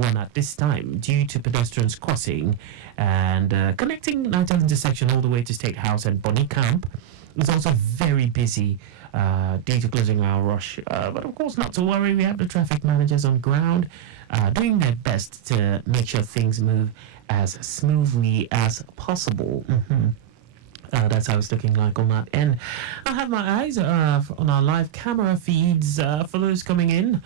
one at this time due to pedestrians crossing and connecting Nitel intersection all the way to State House and Bonnie Camp. It's also very busy due to closing hour rush. But of course, not to worry. We have the traffic managers on ground doing their best to make sure things move as smoothly as possible. That's how it's looking like on that end. I have my eyes on our live camera feeds for those coming in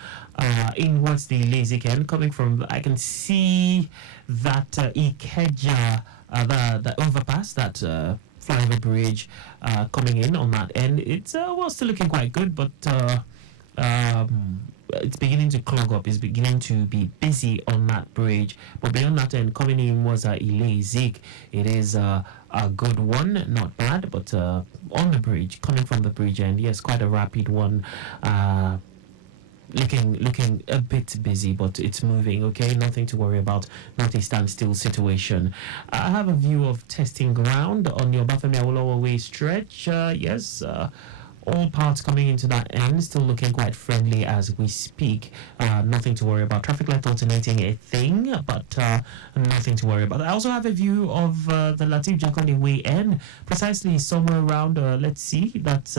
what's the lazy end coming from. I can see that Ikeja, the overpass, that flyover bridge coming in on that end. It's well still looking quite good, but it's beginning to clog up. It's beginning to be busy on that bridge. But beyond that end, coming in was Ile-Zik. It is a good one, not bad, but on the bridge, coming from the bridge end, yes, quite a rapid one. Looking a bit busy, but it's moving. Okay, nothing to worry about. Not a standstill situation. I have a view of testing ground on your Bafemi Awolowo Way stretch. Yes. All parts coming into that end, still looking quite friendly as we speak. Nothing to worry about. Traffic light alternating a thing, but nothing to worry about. I also have a view of the Latif Jakoni Way end, precisely somewhere around, let's see, that's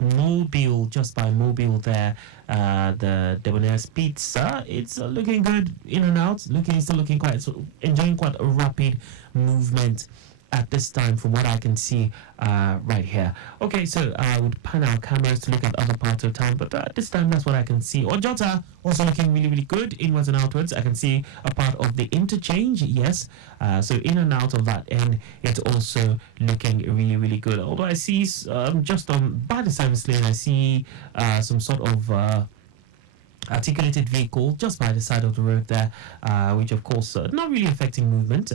Mobile, just by Mobile there, the Debonair's Pizza. It's looking good in and out, still looking quite, so enjoying quite a rapid movement at this time from what I can see right here. Okay, so I would pan our cameras to look at other parts of town, but at this time that's what I can see. Ojota also looking really, really good inwards and outwards. I can see a part of the interchange, yes. So in and out of that end, it's also looking really, really good. Although I see just by the service lane, I see some sort of articulated vehicle just by the side of the road there, which of course not really affecting movement,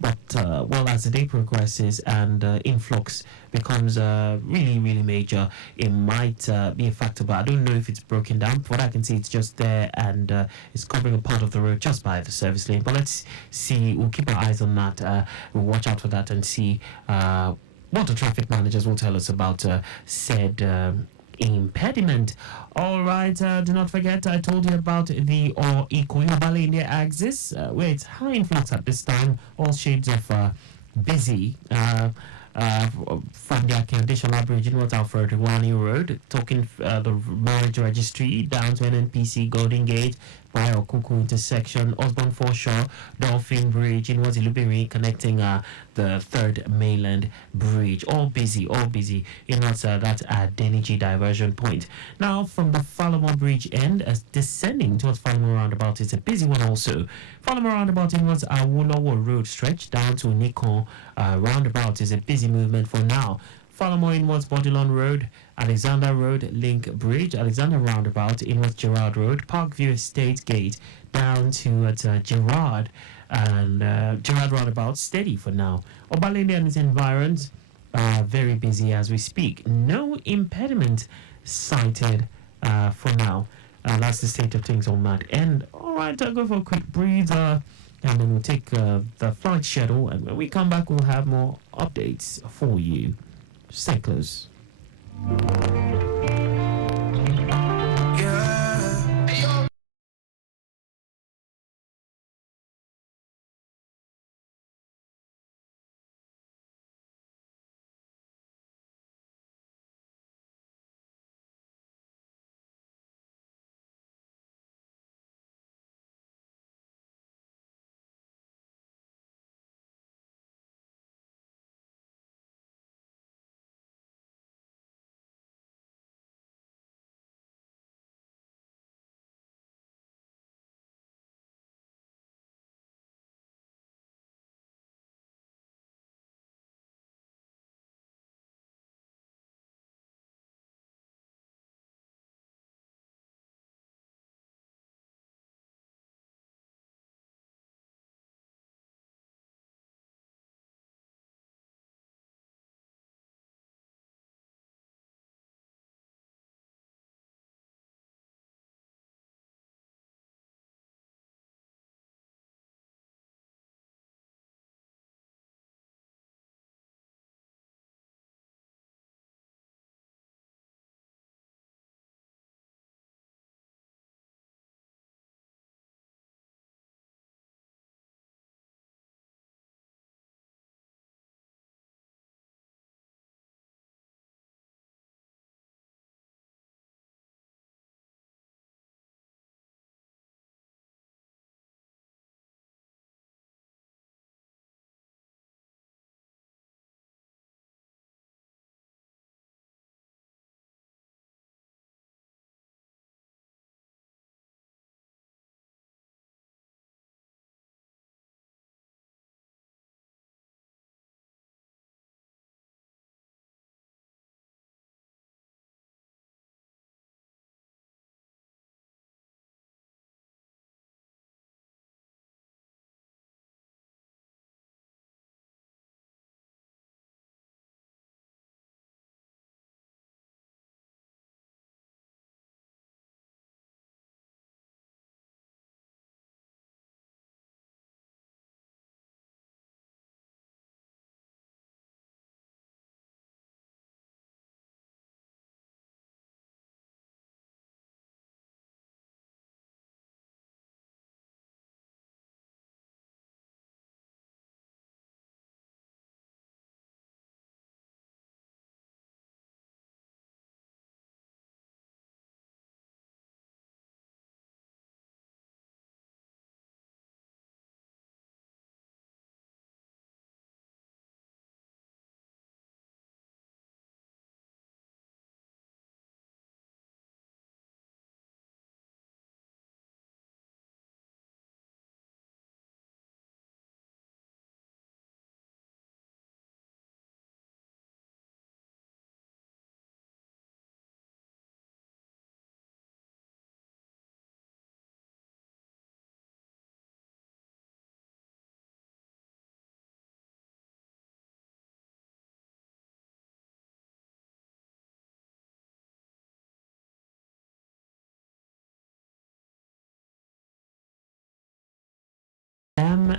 but well, as the day progresses and influx becomes really, really major, it might be a factor, but I don't know if it's broken down. From what I can see, it's just there and it's covering a part of the road just by the service lane. But let's see, we'll keep our eyes on that, we'll watch out for that and see what the traffic managers will tell us about said impediment. All right, do not forget I told you about the Ikoyo India axis, where it's high influx at this time, all shades of busy. From the Akandishala Bridge in West Alfred Wani Road, talking the marriage registry down to NNPC Golden Gate by Okuku intersection, Osborne Foreshore, Dolphin Bridge in Wazilubiri, connecting the third mainland bridge. All busy in what's that Deniji diversion point. Now from the Falamo Bridge end, as descending towards Falamo roundabout, it's a busy one also. Falamo roundabout in what's Awolowo Road stretch down to Nikon roundabout is a busy movement for now. Falamo inwards Bodilon Road, Alexander Road, Link Bridge, Alexander Roundabout, inwards Gerard Road, Parkview Estate Gate, down to Gerard, and Gerard Roundabout, steady for now. Obalende and its environs, very busy as we speak. No impediment cited for now. That's the state of things on that end. All right, I'll go for a quick breather, and then we'll take the flight schedule, and when we come back, we'll have more updates for you. Stay close.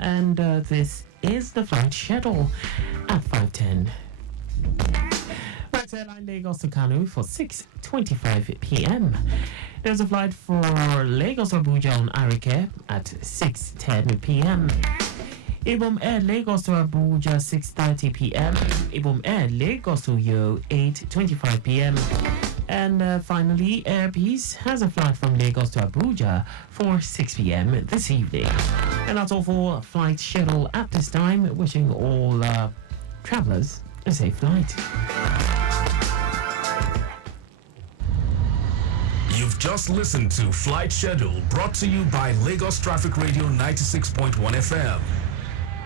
and this is the flight schedule at 5:10. Right, airline Lagos to Kano for 6:25 p.m. There's a flight for Lagos to Abuja on Arike at 6:10 p.m. Ibom Air Lagos to Abuja 6:30 p.m. Ibom Air Lagos to Yo 8:25 p.m. And finally, Air Peace has a flight from Lagos to Abuja for 6 p.m. this evening. And that's all for flight schedule at this time. Wishing all travelers a safe flight. You've just listened to Flight Schedule, brought to you by Lagos Traffic Radio 96.1 FM.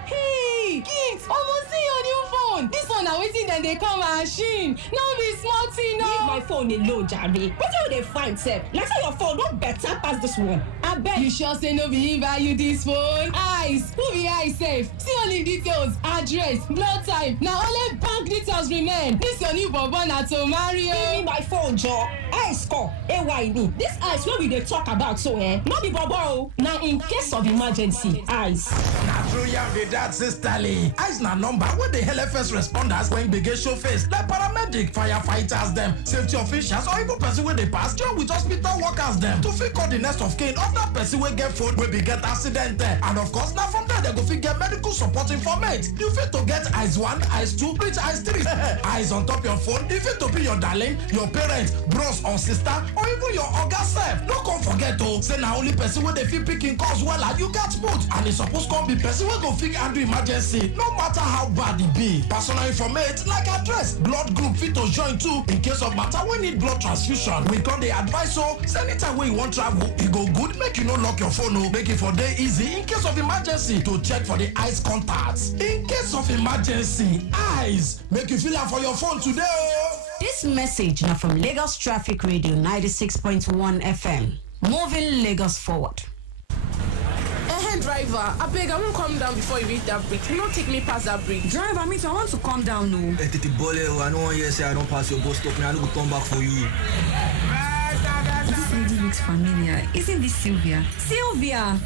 Hey, kids, almost see your new phone. This one now waiting then they come machine. No be small thing, no. Leave my phone alone, Jerry. What do they find, sir? Like say your phone don't better pass this one. I bet. You sure say no be him buy you this phone? Eyes, who be eyes safe? See only details, address, blood type. Now only bank details remain. This your new bobo na to Mario. Give me my phone, Joe. Ice score. AYD. This ice what we dey talk about so not be bobo. Now in case of emergency, ice. Na true yarn be that, Sister Lee. Ice na number where the hell first responders when begin show face. Like paramedic, firefighters them, safety officials, or even person where they pass join with hospital workers them. To fit call the next of kin of that person will get food will be get accident there. And of course now from there they go fit get medical support information. You fit to get ice 1, ice 2, reach ice 3. Eyes on top your phone, if it to be your darling, your parents, bros or sister, or even your oga self. No come forget to say na only person where they fit picking calls well and you got put. And it's supposed to be person where go fit handle emergency. No matter how bad it be. Personal information like address, blood group fit to join too in case of matter we need blood transfusion. We got the advice so anytime when you want travel, it go good make you no lock your phone. No, make it for day easy in case of emergency to check for the eyes contacts. In case of emergency, eyes make you feel like for your phone today. This message now from Lagos Traffic Radio 96.1 FM. Moving Lagos forward. Driver, I beg, I won't come down before you reach that bridge. You don't take me past that bridge. Driver, me too, I want to come down, no. Hey, Titi Bole, I don't want you to say I don't pass your bus stop, I don't go come back for you. This lady looks familiar. Isn't this Sylvia? Sylvia!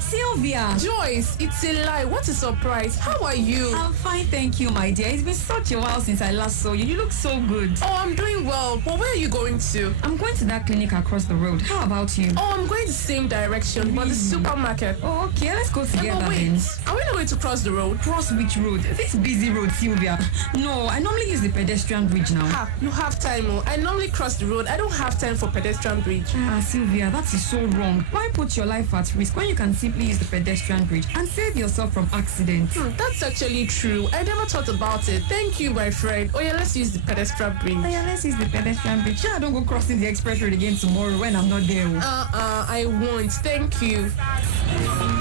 Joyce, it's a lie. What a surprise. How are you? I'm fine, thank you, my dear. It's been such a while since I last saw you. You look so good. Oh, I'm doing well. But where are you going to? I'm going to that clinic across the road. How about you? Oh, I'm going the same direction, but the supermarket. Oh, okay, let's go together but wait, then. are we not going to cross the road? Cross which road? This busy road, Sylvia. No, I normally use the pedestrian bridge now. Ah, you have time, oh. I normally cross the road. I don't have time for pedestrian bridge. Sylvia, that is so wrong. Why put your life at risk when you can simply use the pedestrian bridge and save yourself from accidents? That's actually true. I never thought about it. Thank you, my friend. Oh yeah, let's use the pedestrian bridge. Oh yeah, let's use the pedestrian bridge. Yeah, I don't go crossing the express road again tomorrow when I'm not there. I won't. Thank you.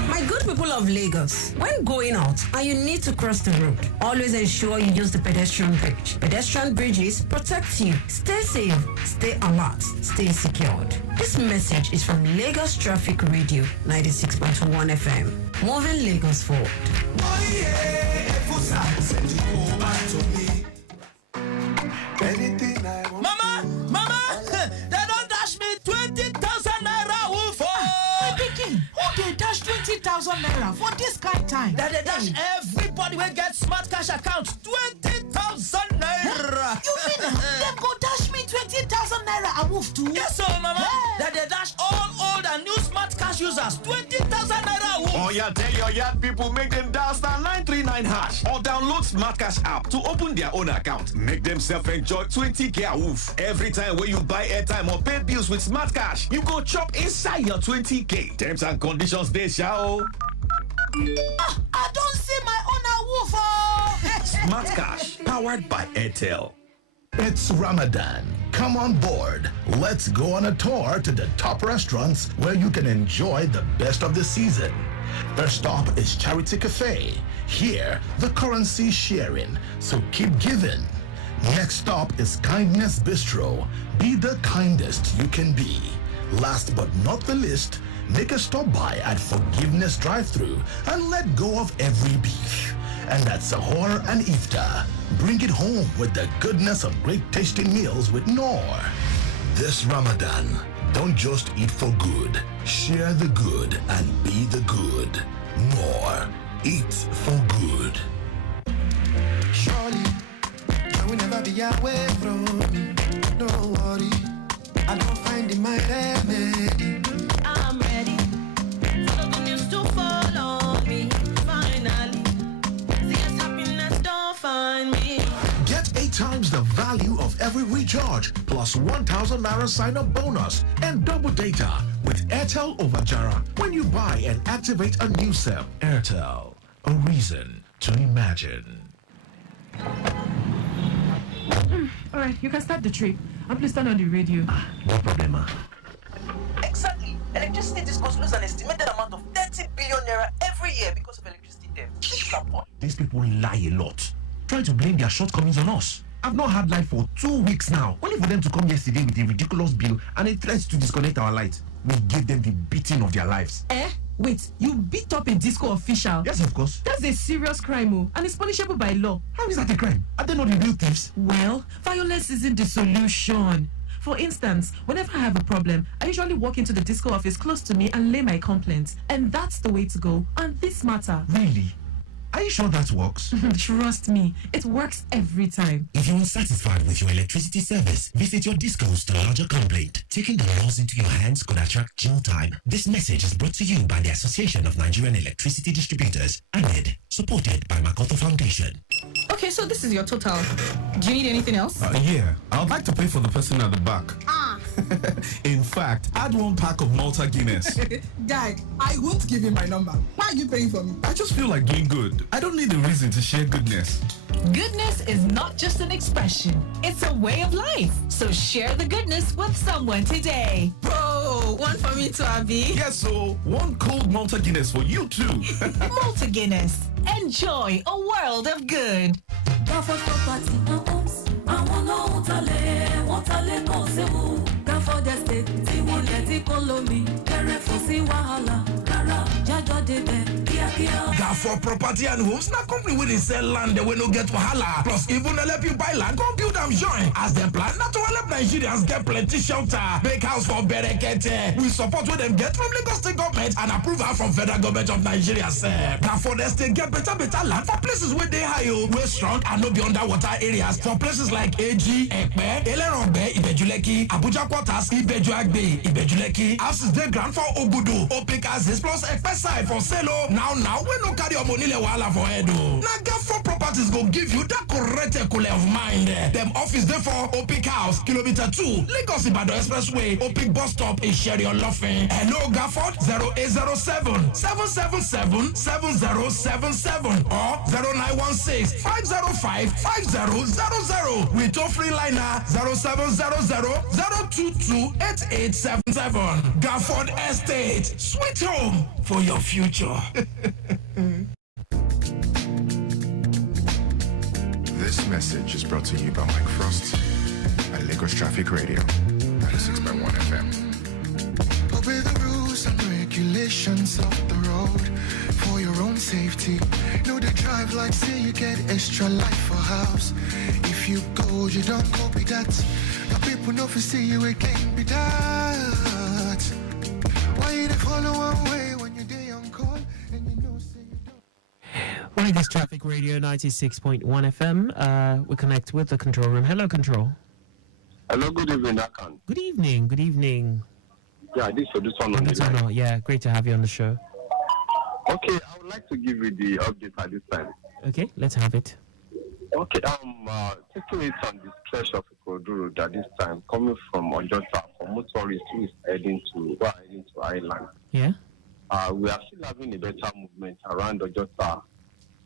My good people of Lagos, when going out and you need to cross the road, always ensure you use the pedestrian bridge. Pedestrian bridges protect you. Stay safe, stay alert, stay secured. This message is from Lagos Traffic Radio 96.1 FM. Moving Lagos forward. Mama, they don't dash me 20,000 naira wolf. Who they dash 20,000 naira for this kind of time? That they dash everybody will get smart cash account 20,000 naira. You mean them go dash me 20,000 naira a wolf too? Yes, sir, mama. That they dash all old and new smart cash users 20,000 naira a wolf. Oh yeah, tell your yard people make them dial *939# or download Smart Cash app to open their own account. Make themselves enjoy 20k a wolf. Every time when you buy airtime or pay bills with Smart Cash, you go chop inside your 20k. Terms and conditions they shall. I don't see my own a wolf. Oh. Smart Cash, powered by Airtel. It's Ramadan. Come on board. Let's go on a tour to the top restaurants where you can enjoy the best of the season. First stop is Charity Cafe. Here, the currency is sharing, so keep giving. Next stop is Kindness Bistro. Be the kindest you can be. Last but not the least, make a stop by at Forgiveness Drive-Thru and let go of every beef. And at Sahur and Iftar, bring it home with the goodness of great tasting meals with Noor. This Ramadan, don't just eat for good. Share the good and be the good. Noor. Eat for good. Surely, I will never be away from me. Don't worry, I don't find in my remedy. I'm ready for the good news to follow me. Finally, this happiness don't find me. Get 8 times the value of every recharge plus 1,000 Naira sign-up bonus and double data with Airtel over Jara when you buy and activate a new SIM. Airtel, a reason to imagine. All right, you can start the trip. And please turn on the radio. No problem. Exactly. Electricity discos lose an estimated amount of 30 billion naira every year because of electricity theft. These people lie a lot. Try to blame their shortcomings on us. I've not had light for 2 weeks now. Only for them to come yesterday with a ridiculous bill and a threat to disconnect our light. We gave them the beating of their lives. Wait, you beat up a disco official? Yes, of course. That's a serious crime, and it's punishable by law. How is that a crime? Are they not the real thieves? Well, violence isn't the solution. For instance, whenever I have a problem, I usually walk into the disco office close to me and lay my complaints. And that's the way to go on this matter. Really? Are you sure that works? Trust me, it works every time. If you're unsatisfied with your electricity service, visit your discos to lodge a complaint. Taking the laws into your hands could attract jail time. This message is brought to you by the Association of Nigerian Electricity Distributors, ANED, supported by MacArthur Foundation. Okay, so this is your total. Do you need anything else? Yeah, I'd like to pay for the person at the back. In fact, add 1 pack of Malta Guinness. Guy, I won't give you my number. Why are you paying for me? I just feel like doing good. I don't need a reason to share goodness. Goodness is not just an expression, it's a way of life. So share the goodness with someone today. Bro, one for me to Abby. Yes, so 1 cold Malta Guinness for you too. Malta Guinness. Enjoy a world of good. For property and homes, na company wey dey sell land wey no get wahala. Plus, even help you buy land, come build am join. As dem plan, na to help Nigerians get plenty shelter. Make house for Berekete. We support what them get from Lagos State government and approval from Federal Government of Nigeria. Now for the state get better land for places where they high, where strong and no be underwater areas. For places like AG, Ekpe, Elerongbe, Ibejuleki, Abuja Quarters, Ibejuagbe, Ibejuleki. Houses dey ground for Ogudu, Opik Aziz plus Ekpe side for Selo. Now we no carry your money le wahala for head o. Na Gafo Properties go give you that correct cool of mind. Them office dey for Opik House, kilometer 2, Lagos Ibadan Expressway, Opik bus stop in Sherry Olofin. Hello Gafo 0807 777 7077 or 0916 505 5000 with toll free liner 0700 022 8877. Gafford Estate, sweet home for your future. This message is brought to you by Mike Frost and Lagos Traffic Radio, 96.1 FM. Obey the rules and regulations of the road for your own safety. Know the drive like say you get extra life for house. If you go, you don't copy that. The people know if you see you again be that. Why you dey follow one way when you day on call and you know say you don't. Right, this Traffic Radio 96.1 FM. We connect with the control room. Hello, control. Hello, good evening, Akan. Good evening. Good evening. Yeah, this is one on the line. Yeah, great to have you on the show. Okay, I would like to give you the update at this time. Okay, let's have it. Okay, taking it on the stretch of Ikorodu Road at this time, coming from Ojota for motorists who is heading to Island. Yeah. We are still having a better movement around Ojota,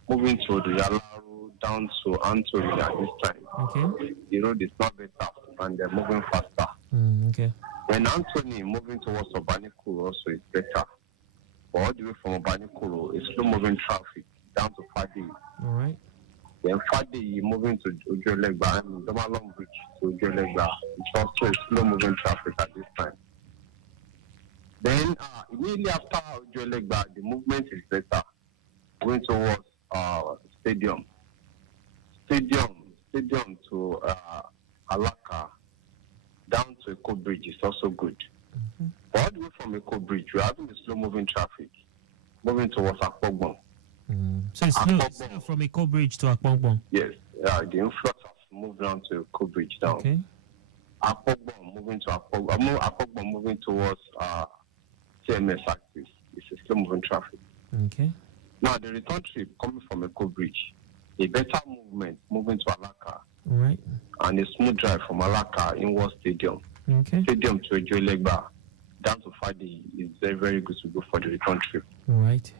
moving to the Yalaru down to Anthony at this time. Okay. The road is not better and they're moving faster. Okay. When Anthony moving towards Obanikuru also is better. But all the way from Obanikuru, it's slow moving traffic down to Fadi. All right. Then Fadi moving to Ojolegba, Domalong Bridge to Ojolegba. It's also a slow moving traffic at this time. Then immediately after Ojolegba, the movement is better. Going towards Stadium to Alaka, down to Eko Bridge is also good. But all the way from Eko Bridge, we're having a slow moving traffic moving towards Akpogbon. So it's slow from Eco Bridge to Akpongbon. Yes, the influx has moved down to Eco Bridge down. Okay. Akpongbon moving to Akpongbon moving towards CMS axis. It's a slow moving traffic. Okay. Now the return trip coming from Eco Bridge, a better movement moving to Alaka. Right. And a smooth drive from Alaka inward stadium. Okay. Stadium to Ejolegba down to Fadi is very, very good to go for the return trip. Right.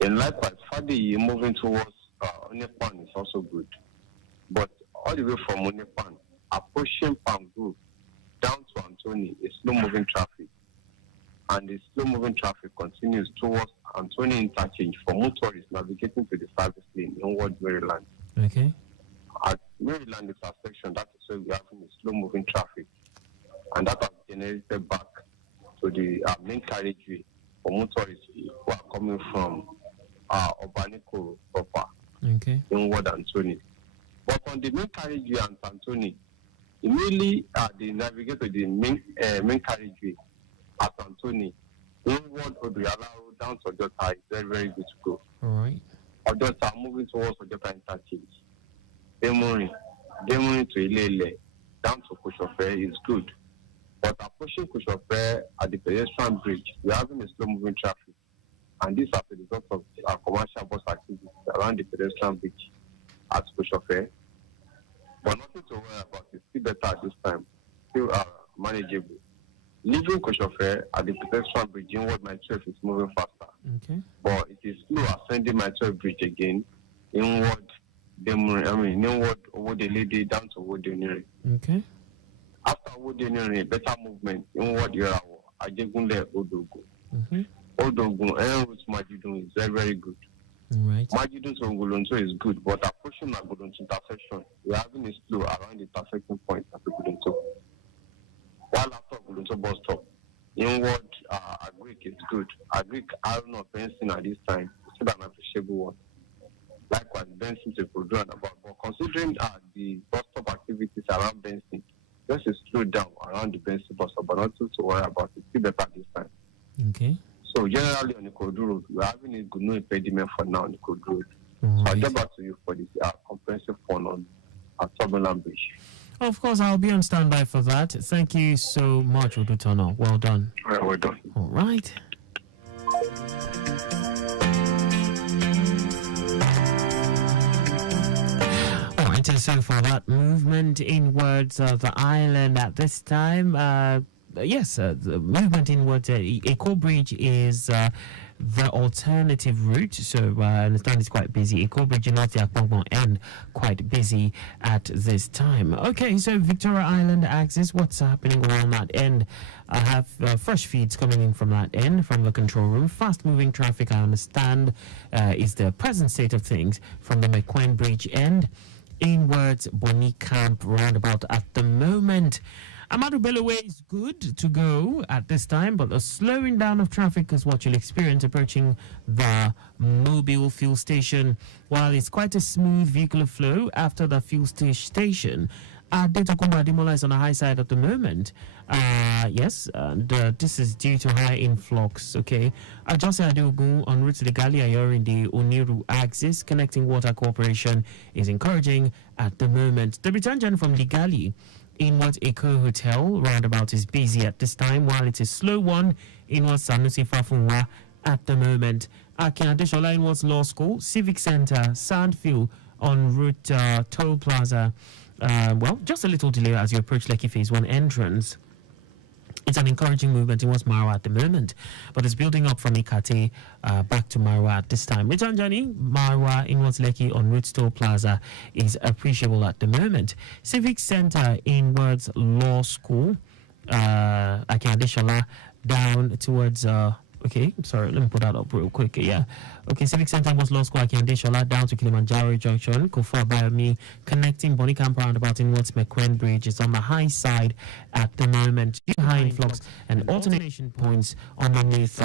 And likewise, Fadi moving towards Onepan is also good. But all the way from Onepan, approaching Palm Group down to Anthony is slow moving traffic. And the slow moving traffic continues towards Anthony interchange for motorists navigating to the service lane inward Maryland. Okay. At Maryland intersection, that is where we are having a slow moving traffic. And that has generated back to the main carriageway for motorists who are coming from Obaniko proper, inward Anthony. But on the main carriageway and Anthony, immediately they navigate to the main carriageway at Anthony, inward Oduyala Road down to Ojota is very, very good to go. All right. Ojota moving towards Ojota interchange. Demorin to Ilele down to Koshofe is good. But approaching Koshofe at the pedestrian bridge, we are having a slow moving traffic. And this as a result of our commercial bus activities around the pedestrian bridge at Koshofe. But nothing to worry about. It's still better at this time. Still manageable. Leaving Koshofe at the pedestrian bridge inward my 12 is moving faster. Okay. But it is slow ascending my 12 bridge again inward inward Owodelede down to Owodenire. Okay. After Owodenire, better movement inward Yorawo, Ajegunle, Odogun. Odogun and route Majidun is very, very good. Right. Majidun to Ogolonso is good, but approaching Ogolonso intersection, we are having a slow around the intersecting point at Ogolonso. While after Ogolonso bus stop, inward Agric is good. Agric, I don't know, Benson at this time, it's still an appreciable one. Likewise, Benson to Kodu and about. But considering the bus stop activities around Benson, just a slow down around the Benson bus stop, but not to worry about it. Still better this time. Okay. So generally on the Kodu Road, we're having a good no impediment for now on the Kodu Road. Right. So I'll get back to you for this comprehensive one on Sutherland Bridge. Of course, I'll be on standby for that. Thank you so much, Odutono. Well done. All right, well done. All right. All right, and so for that movement inwards of the island at this time, the movement inwards, Eco Bridge is the alternative route. So I understand it's quite busy. Eco Bridge and not the Akpongbon end quite busy at this time. Okay, so Victoria Island axis, what's happening around that end? I have fresh feeds coming in from that end, from the control room. Fast moving traffic, I understand, is the present state of things from the McQueen Bridge end. Inwards, Bonny Camp roundabout at the moment. Amadu Bello Way is good to go at this time, but the slowing down of traffic is what you'll experience approaching the Mobile fuel station. While it's quite a smooth vehicular flow after the fuel station, Detokumba Adimola is on the high side at the moment. Yes, and this is due to high influx. Okay, Ajose Adeogun on route to the Gali Ayor in the Oniru axis, connecting Water Corporation, is encouraging at the moment. The return journey from the Gali inwards Eco Hotel roundabout is busy at this time, while it's a slow one inwards Sanusi Fafunwa at the moment. Akan Usen inwards Law School, Civic Center, Sandfield on route Toll Plaza. Just a little delay as you approach Lekki Phase 1 entrance. It's an encouraging movement towards Marwa at the moment, but it's building up from Ikate back to Marwa at this time. Return journey, Marwa inwards Lekki on route Toll Plaza is appreciable at the moment. Civic Center inwards Law School, Akandeshala down towards okay, sorry, let me put that up real quick. Yeah. Okay, Civic Center was Law School, Akandeshala down to Kilimanjaro Junction, Kofa Biomi, connecting Bonny Camp roundabout inwards McQueen Bridge is on the high side at the moment. High influx and alternation points underneath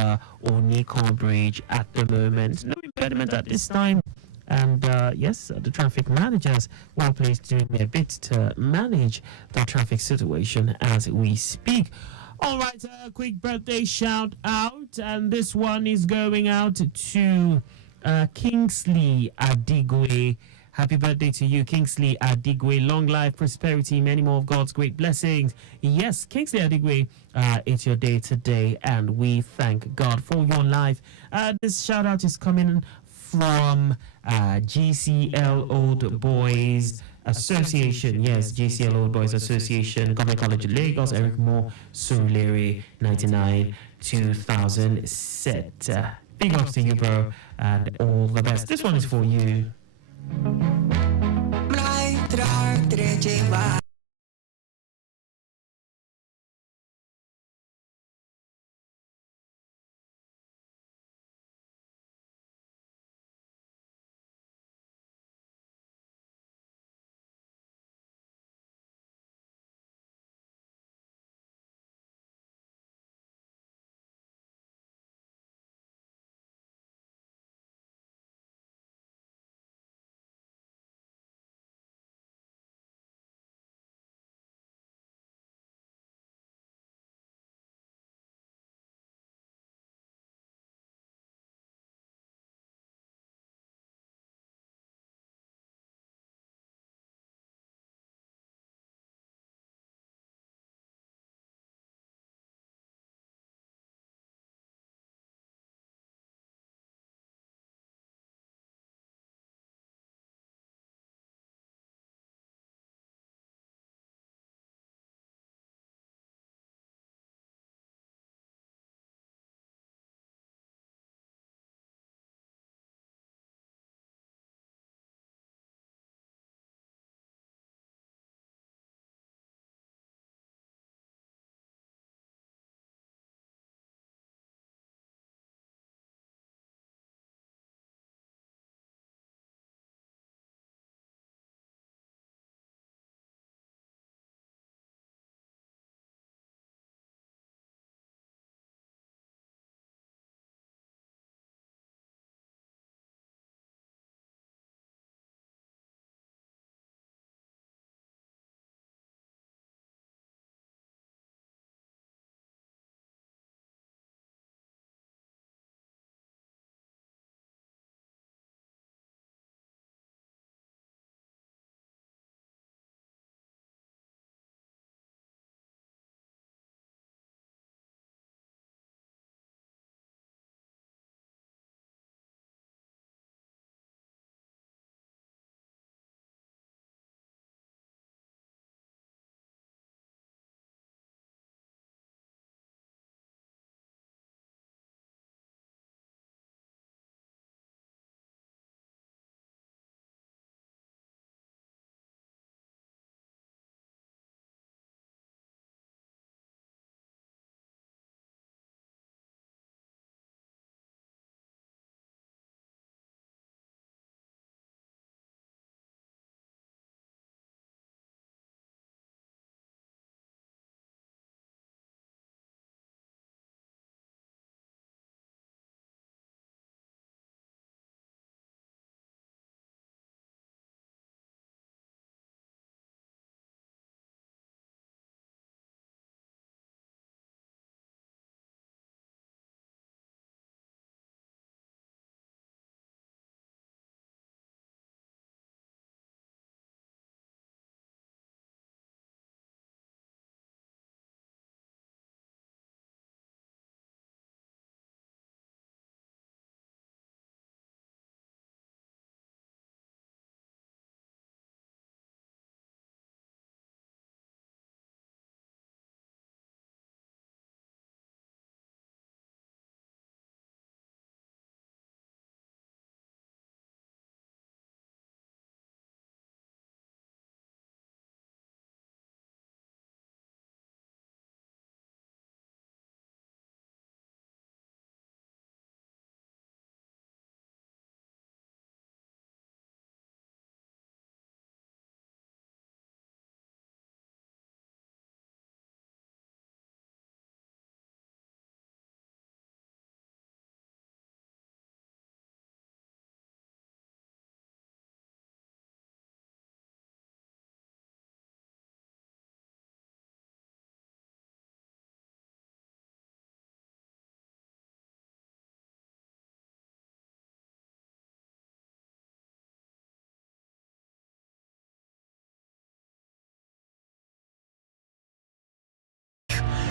Oniko Bridge at the moment. No impediment at this time. And yes, the traffic managers well placed doing a bit to manage the traffic situation as we speak. All right, a quick birthday shout out, and this one is going out to Kingsley Adigwe. Happy birthday to you, Kingsley Adigwe. Long life, prosperity, many more of God's great blessings. Yes, Kingsley Adigwe, it's your day today, and we thank God for your life. This shout out is coming from GCL Old Boys Association. Yes, GCL Old Boys Association, Government College of Lagos, Eric Moore, Surulere, 99, 2000 set. Big ups to you, bro, and all the best. This one is for you.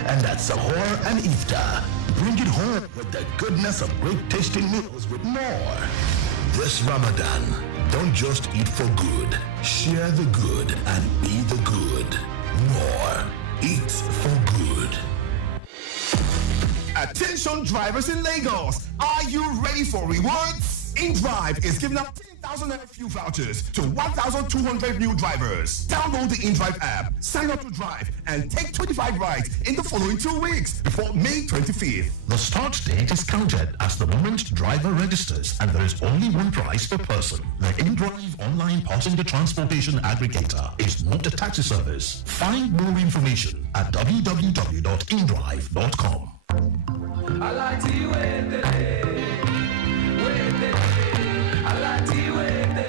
and at Sahur and Iftar. Bring it home with the goodness of great tasting meals with more. This Ramadan, don't just eat for good. Share the good and be the good. More. Eat for good. Attention drivers in Lagos, are you ready for rewards? InDrive is giving out 10,000 fuel vouchers to 1,200 new drivers. Download the InDrive app, sign up to drive, and take 25 rides in the following 2 weeks before May 25th. The start date is counted as the moment driver registers, and there is only one price per person. The InDrive online passenger transportation aggregator is not a taxi service. Find more information at www.indrive.com. I like to wait the day. I like to wait the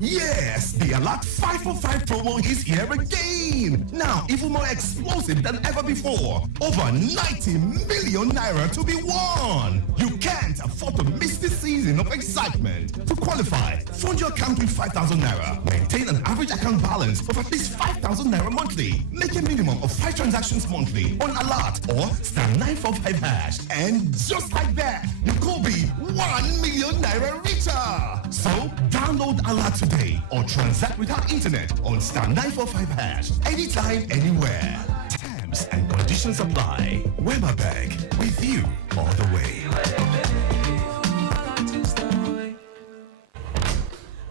Yes, the Alert 545 promo is here again. Now, even more explosive than ever before. Over 90 million naira to be won. You can't afford to miss this season of excitement. To qualify, fund your account with 5,000 naira. Maintain an average account balance of at least 5,000 naira monthly. Make a minimum of 5 transactions monthly on Alert or star 945 hash. And just like that, you could be 1 million naira richer. So, download Alert today or transact with our internet on star 945 hash. Anytime, anywhere. Terms and conditions apply. Weberbank, with you all the way.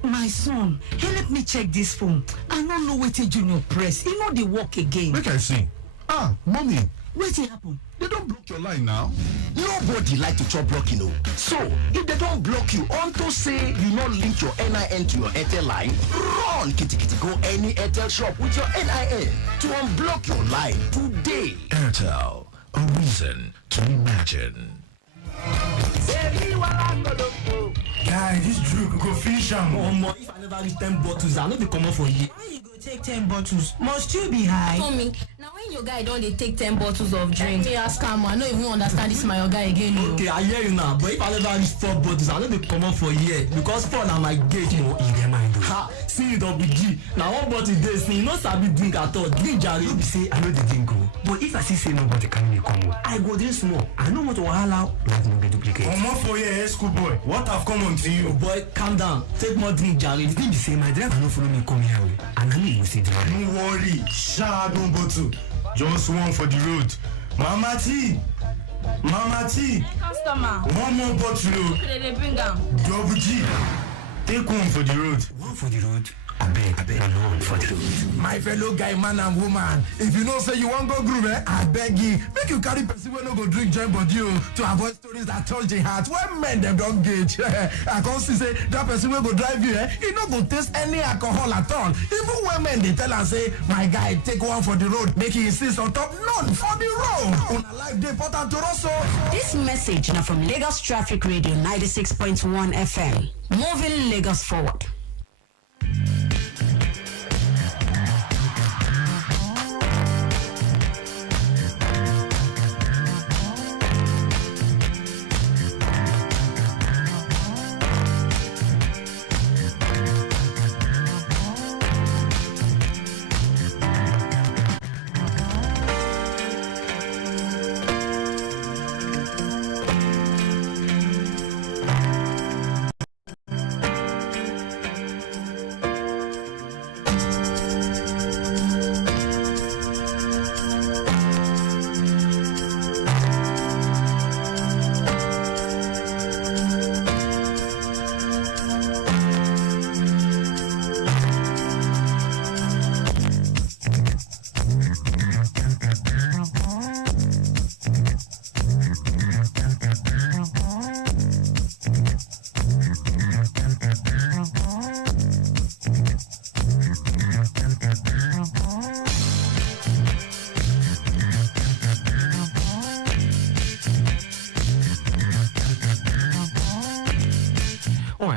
My son, help me check this phone. I don't know what junior press. You know they work again. Make I see. Ah, mommy. What happen? They don't block your line now. Nobody like to chop blocking, no. So, if they don't block you, unto say you not link your NIN to your Airtel line, run, kitty, go any Airtel shop with your NIN to unblock your line today. Airtel, a reason to imagine. Guy, this drink go finish am. If I never reach 10 bottles, I no be comot for here. How you go take 10 bottles? Must you be high? Mommy, now when your guy don't they take 10 bottles of drink? Let me ask him, I don't even understand this my guy again. Okay, I hear you now, but if I never reach 4 bottles, I no be comot for here because 4 na my gate. No, you get mind. Ha, see you double G. Now one bottle dey see, you no sabi drink at all. Drink jare. You be say I know the drink o. But if I see say nobody carry me come, I go drink small. I no want to wahala. Let me be duplicate. Come on for here, school boy. What have come on to you? Oh boy, calm down. Take more drink, Jerry. The thing be say my driver no follow me come here. And I know you see driver. Don't worry. Shadow bottle. Just one for the road. Mama T. Mama T. Customer. One more bottle. Okay, they bring them. Double G. Take one for the road. One for the road. I beg, one for the road. My fellow guy, man and woman, if you know say you won't go groove, I beg you, make you carry person when no go drink join body to avoid stories that touch the heart. When men them don't gauge, I can't see say that person will go drive you, he no go taste any alcohol at all. Even when men they tell and say, my guy, take one for the road, make he insist on top, none for the road. On a life day, important to also. This message now from Lagos Traffic Radio 96.1 FM. Moving Lagos forward.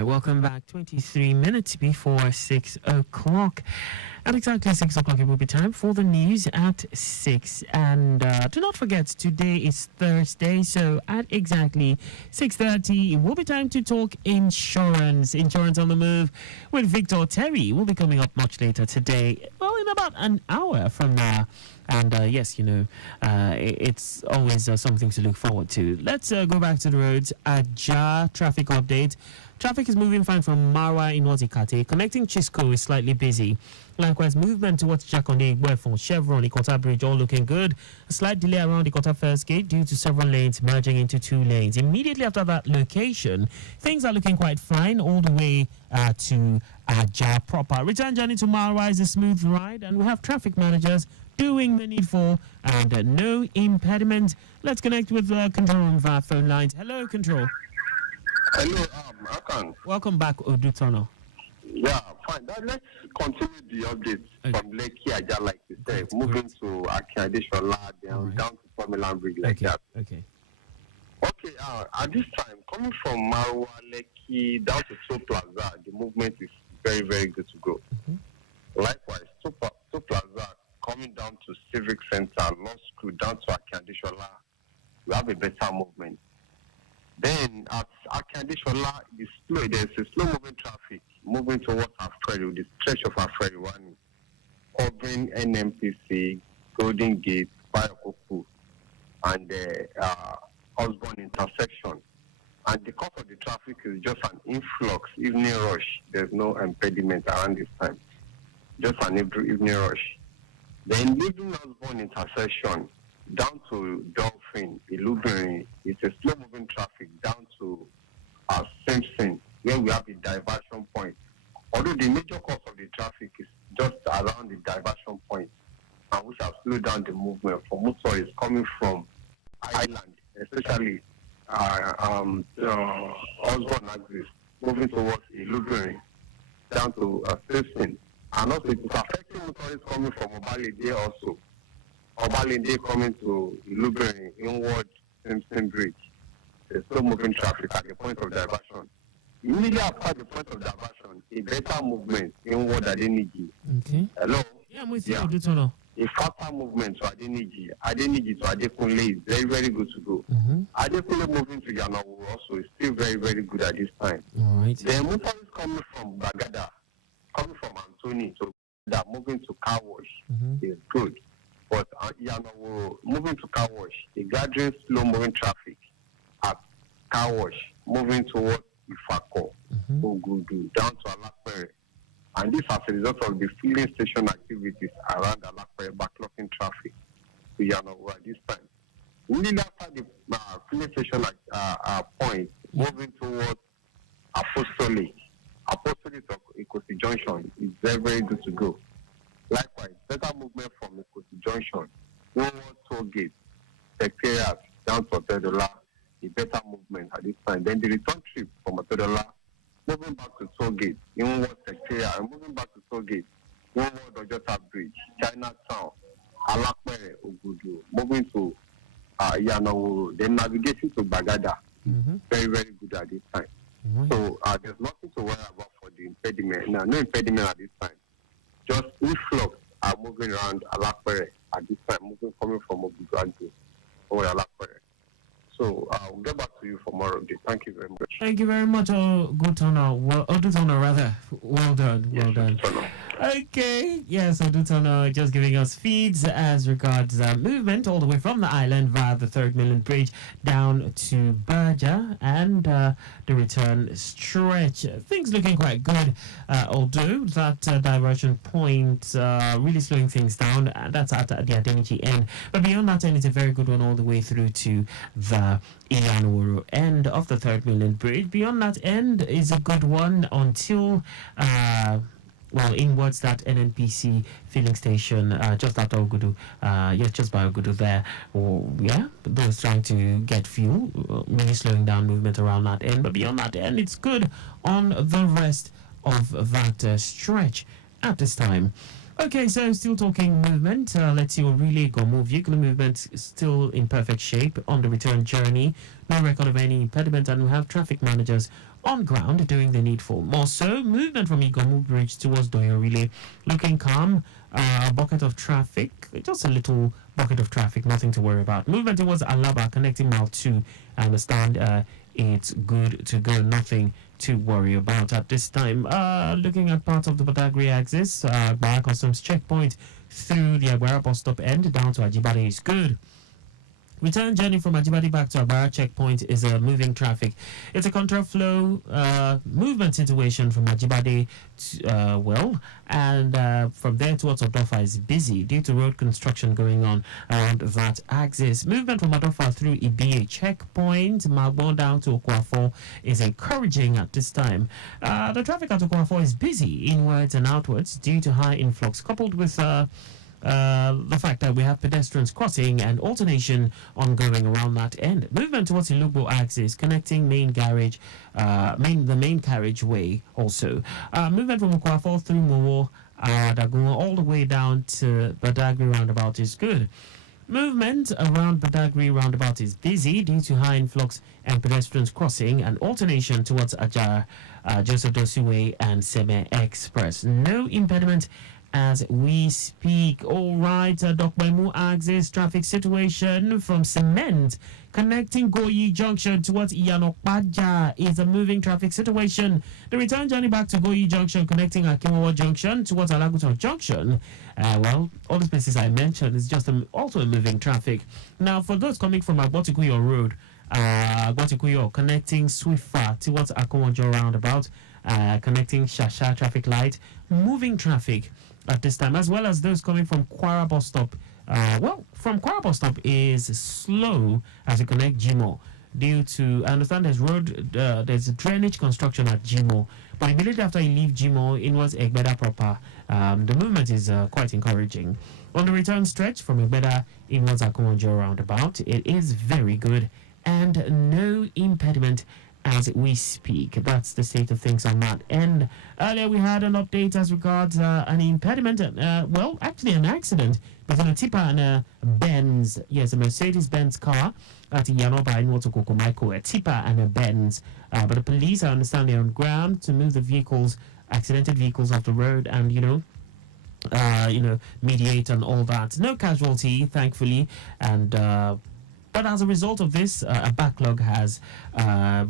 Welcome back. 23 minutes before 6 o'clock. At exactly 6 o'clock, it will be time for the news at 6. And do not forget, today is Thursday, so at exactly 6:30, it will be time to talk insurance. Insurance on the Move with Victor Terry will be coming up much later today. Well, in about an hour from now. And yes, it's always something to look forward to. Let's go back to the roads. Aja traffic update. Traffic is moving fine from Marwa in Ikate. Connecting Chisco is slightly busy. Likewise, movement towards Jakonde, from Chevron, Ikota Bridge, all looking good. A slight delay around Ikota First Gate due to several lanes merging into 2 lanes. Immediately after that location, things are looking quite fine all the way to Aja proper. Return journey to Marwa is a smooth ride, and we have traffic managers doing the needful and no impediment. Let's connect with Control room via phone lines. Hello, Control. Hello, Akan. Welcome back, Odutono. Yeah, fine. Let's continue the updates from Lekki Aja, like you said, moving to Akadeshola, then down to Formulan Bridge, like that. Okay. Okay, at this time, coming from Marwa, Lekki, down to Toll Plaza, the movement is very, very good to go. Likewise, Toll Plaza, coming down to Civic Center, Law School, down to Akadeshola, we have a better movement. Then at Akadeshola, there's a slow-moving traffic moving towards Afredi, the stretch of Afredi-Wani, covering NMPC, Golden Gate, Bayokoku, and the Osborne intersection. And the cause of the traffic is just an influx, evening rush. There's no impediment around this time. Just an evening rush. Then leaving Osborne intersection, down to Dolphin, Illuminati, it's a slow-moving traffic down to Simpson, where we have the diversion point. Although the major cause of the traffic is just around the diversion point, and which has slowed down the movement for motorists coming from Island, especially Osborne axis, moving towards Illuminati, down to Simpson. And also it is affecting motorists coming from Obalende also. Obalende coming to Illuminati, inward Simpson Bridge. There's slow moving traffic at the point of diversion. Immediately after the point of diversion, a better movement inward Adeniji. Okay. Hello? Yeah, I'm with you. Odutono. A faster movement to Adeniji to Adekunle is very, very good to go. Adekunle moving to Yanawu also is still very, very good at this time. All right. The motorists coming from Bagada, coming from Anthony to that moving to Car Wash is good. But Yanawu moving to Car Wash, the gathering slow moving traffic at Car Wash, moving towards Ifako, Ogudu, down to Alapere. And this as a result of the filling station activities around Alapere, backlocking traffic to Yanawu at this time. Immediately after the filling station point, moving towards Apostolic to Ikosi Junction is very, very good to go. Likewise, better movement from Ikosi Junction, towards Toll Gate, Secretariat, down to Otedola, a better movement at this time. Then the return trip from Otedola, moving back to Toll Gate, inward Secretariat, and moving back to Toll Gate, inward Ojota Bridge, Chinatown, Alapere, Ogudu, moving to Yanawu, then navigating to Bagada. Very, very good at this time. So there's nothing to worry about for the impediment. No impediment at this time. Just influx are moving around Alapere at this time, coming from Ogudu over Alapere. So we'll get back to you for more of this. Thank you very much. Thank you very much, Odutono, rather. Well done, well done. Okay, yes, Odutono just giving us feeds as regards movement all the way from the island via the 3rd Mainland Bridge down to Berja and the return stretch. Things looking quite good, although that diversion point really slowing things down. That's at the Adenichi end. But beyond that end, it's a very good one all the way through to the Iyanwuru end of the 3rd Mainland Bridge. Beyond that end is a good one until inwards that NNPC filling station just after Ogudu, just by Ogudu there. Those trying to get fuel, really slowing down movement around that end. But beyond that end, it's good on the rest of that stretch at this time. Okay, so still talking movement. Let's see what really go move. Vehicle movement is still in perfect shape on the return journey. No record of any impediment, and we have traffic managers on ground doing the needful. More so, movement from Igomu Bridge towards Doyorile looking calm. A bucket of traffic, just a little bucket of traffic, nothing to worry about. Movement towards Alaba, connecting Mile 2, I understand, it's good to go. Nothing to worry about at this time. Looking at part of the Badagry axis, Agbara Customs checkpoint through the Agbara bus stop end down to Ajibade is good. Return journey from Ajibade back to Agbara checkpoint is a moving traffic. It's a contra flow movement situation from Ajibade to, and from there towards Odofa is busy due to road construction going on around that axis. Movement from Odofa through Ibiye checkpoint, Magbon down to Okwafo is encouraging at this time. The traffic at Okwafo is busy inwards and outwards due to high influx coupled with the fact that we have pedestrians crossing and alternation ongoing around that end. Movement towards Ilugbo axis connecting main garage, the main carriageway also. Movement from Okwafo through Mowo, Dagunga all the way down to Badagry roundabout is good. Movement around Badagry roundabout is busy due to high influx and pedestrians crossing and alternation towards Ajah, Joseph Dosu Way and Seme Express. No impediment as we speak. All right, Dokbaimu axis traffic situation from Cement connecting Goyi Junction towards Iyanokpaja is a moving traffic situation. The return journey back to Goyi Junction connecting Akiwawa Junction towards Alaguton Junction, all the places I mentioned is just also a moving traffic. Now, for those coming from Agbotikuyo Road, Agbotikuyo connecting Swifa towards Akowajo roundabout, connecting Shasha traffic light, moving traffic at this time, as well as those coming from Kwara bus stop. From Kwara bus stop is slow as you connect Jimo due to, I understand there's drainage construction at Jimo, but immediately after you leave Jimo inwards Egbeda proper, the movement is quite encouraging. On the return stretch from Egbeda inwards Akonjo roundabout, it is very good and no impediment as we speak. That's the state of things on that end. Earlier we had an update as regards an impediment, actually an accident between a tipper and a Benz. Yes, a Mercedes-Benz car at Yanoba in Wotokoko Michael, a tipper and a Benz. But the police, I understand, they're on ground to move the accidented vehicles off the road and, mediate and all that. No casualty, thankfully, and but as a result of this, a backlog has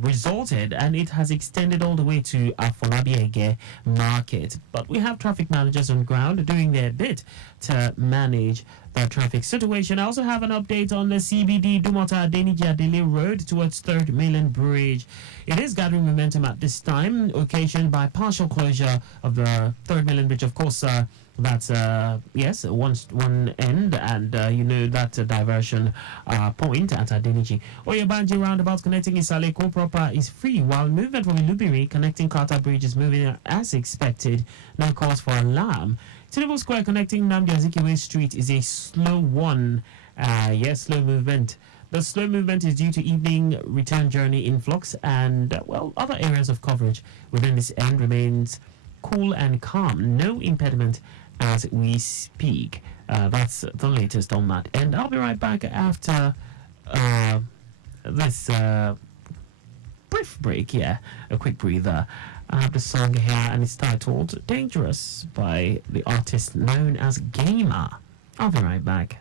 resulted and it has extended all the way to Afolabiege market. But we have traffic managers on ground doing their bit to manage the traffic situation. I also have an update on the CBD Dumota Deniji Adele Road towards 3rd Mainland Bridge. It is gathering momentum at this time, occasioned by partial closure of the 3rd Mainland Bridge. Of course, that's one end, and that diversion point at Adeniji. Oyebanji roundabout connecting Isaleko proper is free, while movement from Ilubiri connecting Carter Bridge is moving as expected. No cause for alarm. Tinubu Square connecting Nnamdi Azikiwe Street is a slow one. Slow movement. The slow movement is due to evening return journey influx, and other areas of coverage within this end remains cool and calm. No impediment as we speak. That's the latest on that. And I'll be right back after this brief break. A quick breather. I have the song here and it's titled Dangerous by the artist known as Gamer. I'll be right back.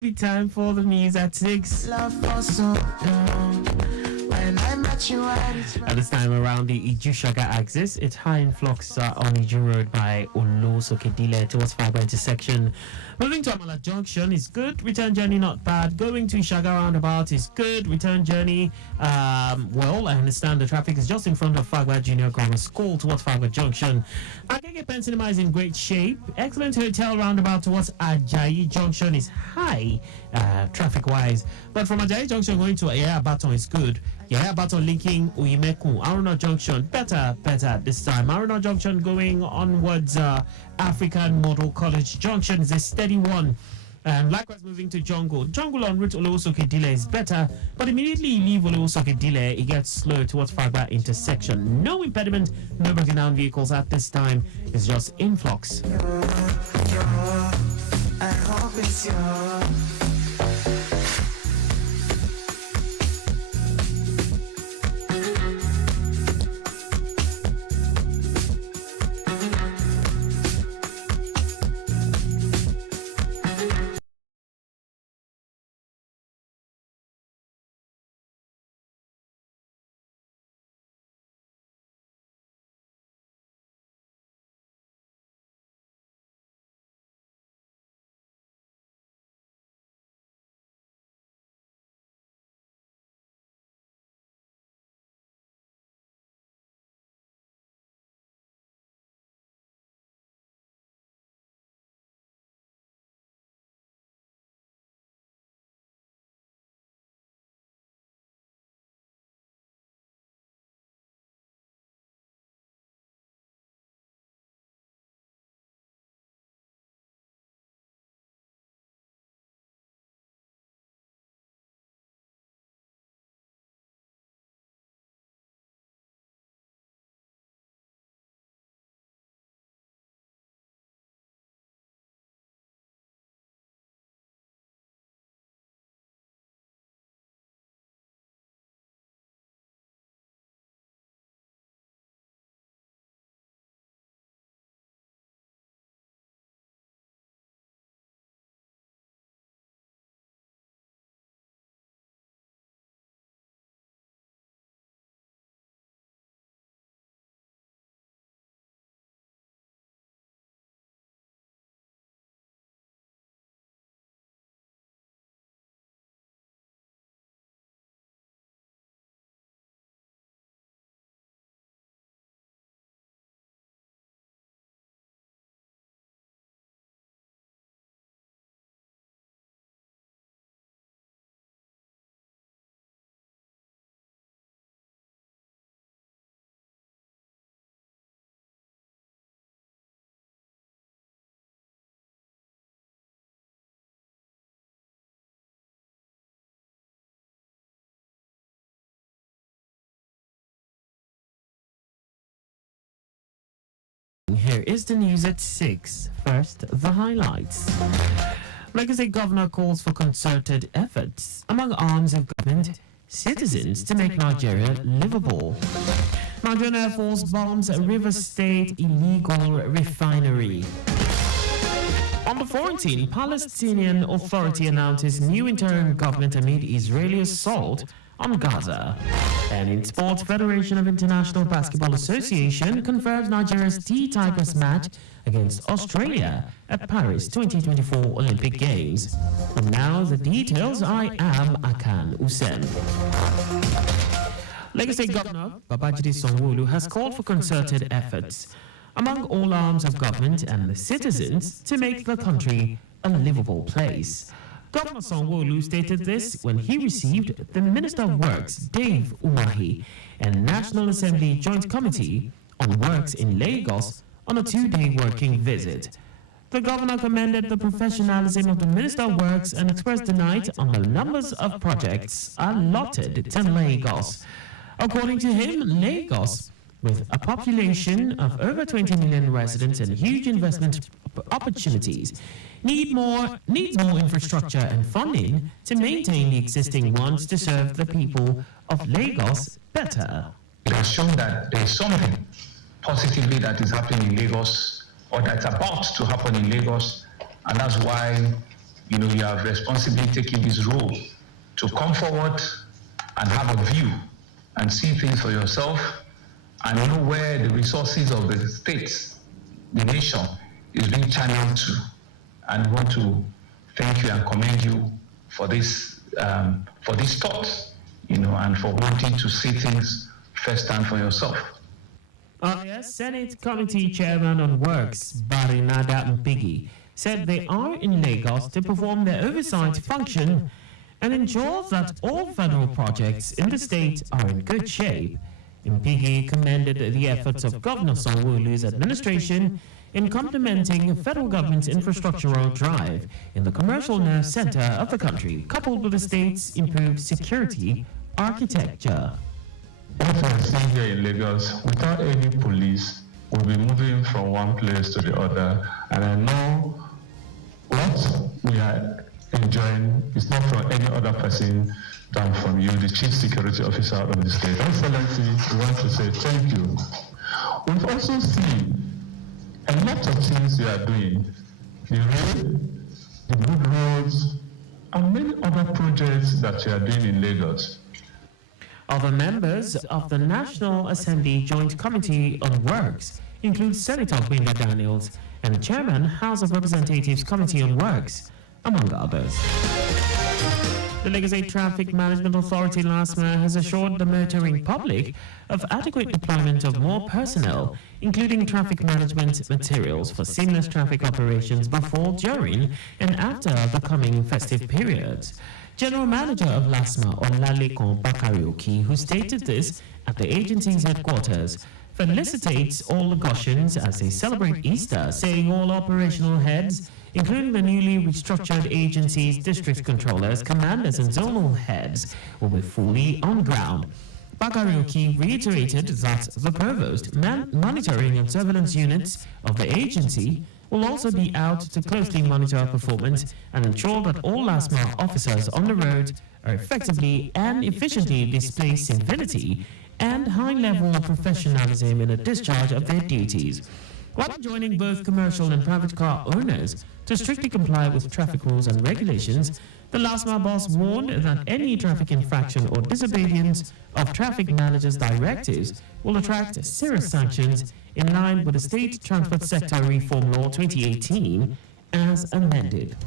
Be time for the news at 6. Love for so long. When I met you, At this time around the Ijushaga axis, it's high influx on Iju Road by Olosokedile towards Fiber intersection. Moving to Amala Junction is good. Return journey not bad. Going to Shaga roundabout is good. Return journey, well, I understand the traffic is just in front of Fagba Junior Grammar School towards Fagba Junction. Akeke Pen Cinema is in great shape. Excellent hotel roundabout towards Ajayi Junction is high traffic-wise. But from Ajayi Junction going to Ayaya Baton is good. Yeah, Baton linking Uimeku, Aruna Junction, better this time. Aruna Junction going onwards, African Model College Junction is a steady one. And likewise moving to Jungle. Jungle en route Olowosokedile is better, but immediately you leave Olowosokedile, it gets slow towards Fiber intersection. No impediment, no breaking down vehicles at this time. It's just influx. I hope it's yours. Here is the news at 6. First, the highlights. Lagos State Governor calls for concerted efforts among arms of government, citizens to make Nigeria livable. Nigerian Air Force bombs a River State illegal refinery. On the 14th, Palestinian Authority announces new interim government amid Israeli assault on Gaza. And in sports, Federation of International Basketball Association confirms Nigeria's T-Tigers match against Australia at Paris 2024 Olympic Games. And now the details. I am Akan Usen. Lagos State Governor Babajide Sanwo-Olu has called for concerted efforts among all arms of government and the citizens to make the country a livable place. Governor Sanwo-Olu stated this when he received the Minister of Works, Dave Umahi, and National Assembly Joint Committee on Works in Lagos on a 2-day working visit. The governor commended the professionalism of the Minister of Works and expressed delight on the numbers of projects allotted to Lagos. According to him, Lagos, with a population of over 20 million residents and huge investment opportunities, needs more infrastructure and funding to maintain the existing ones to serve the people of Lagos better. It has shown that there is something positively that is happening in Lagos, or that's about to happen in Lagos, and that's why you have responsibly taken this role to come forward and have a view and see things for yourself and know where the resources of the state, the nation, is being channeled to. And want to thank you and commend you for this thought, and for wanting to see things firsthand for yourself. Yes, Senate Committee Chairman on Works, Barinada Mpigi, said they are in Lagos to perform their oversight function and ensure that all federal projects in the state are in good shape. Mpigi commended the efforts of Governor Sanwo-Olu's administration in complementing federal government's infrastructural drive in the commercial nerve center of the country, coupled with the state's improved security architecture. What I'm seeing here in Lagos, without any police, we'll be moving from one place to the other. And I know what we are enjoying is not from any other person than from you, the Chief Security Officer of the state. Excellency, we want to say thank you. We've also seen a lot of things you are doing, the rail, the good roads, and many other projects that you are doing in Lagos. Other members of the National Assembly Joint Committee on Works include Senator Gwenda Daniels and the Chairman, House of Representatives Committee on Works, among others. The Lagos State Traffic Management Authority LASMA has assured the motoring public of adequate deployment of more personnel, including traffic management materials for seamless traffic operations before, during, and after the coming festive periods. General Manager of LASMA, Olalekan Bakarioki, who stated this at the agency's headquarters, felicitates all Lagosians as they celebrate Easter, saying all operational heads, including the newly restructured agency's district controllers, commanders, and zonal heads, will be fully on ground. Bakarioki reiterated that the provost, monitoring and surveillance units of the agency will also be out to closely monitor performance and ensure that all LASMA officers on the road are effectively and efficiently display civility and high level of professionalism in the discharge of their duties, while joining both commercial and private car owners to strictly comply with traffic rules and regulations. The LASMA boss warned that any traffic infraction or disobedience of traffic managers' directives will attract serious sanctions in line with the State Transport Sector Reform Law 2018 as amended.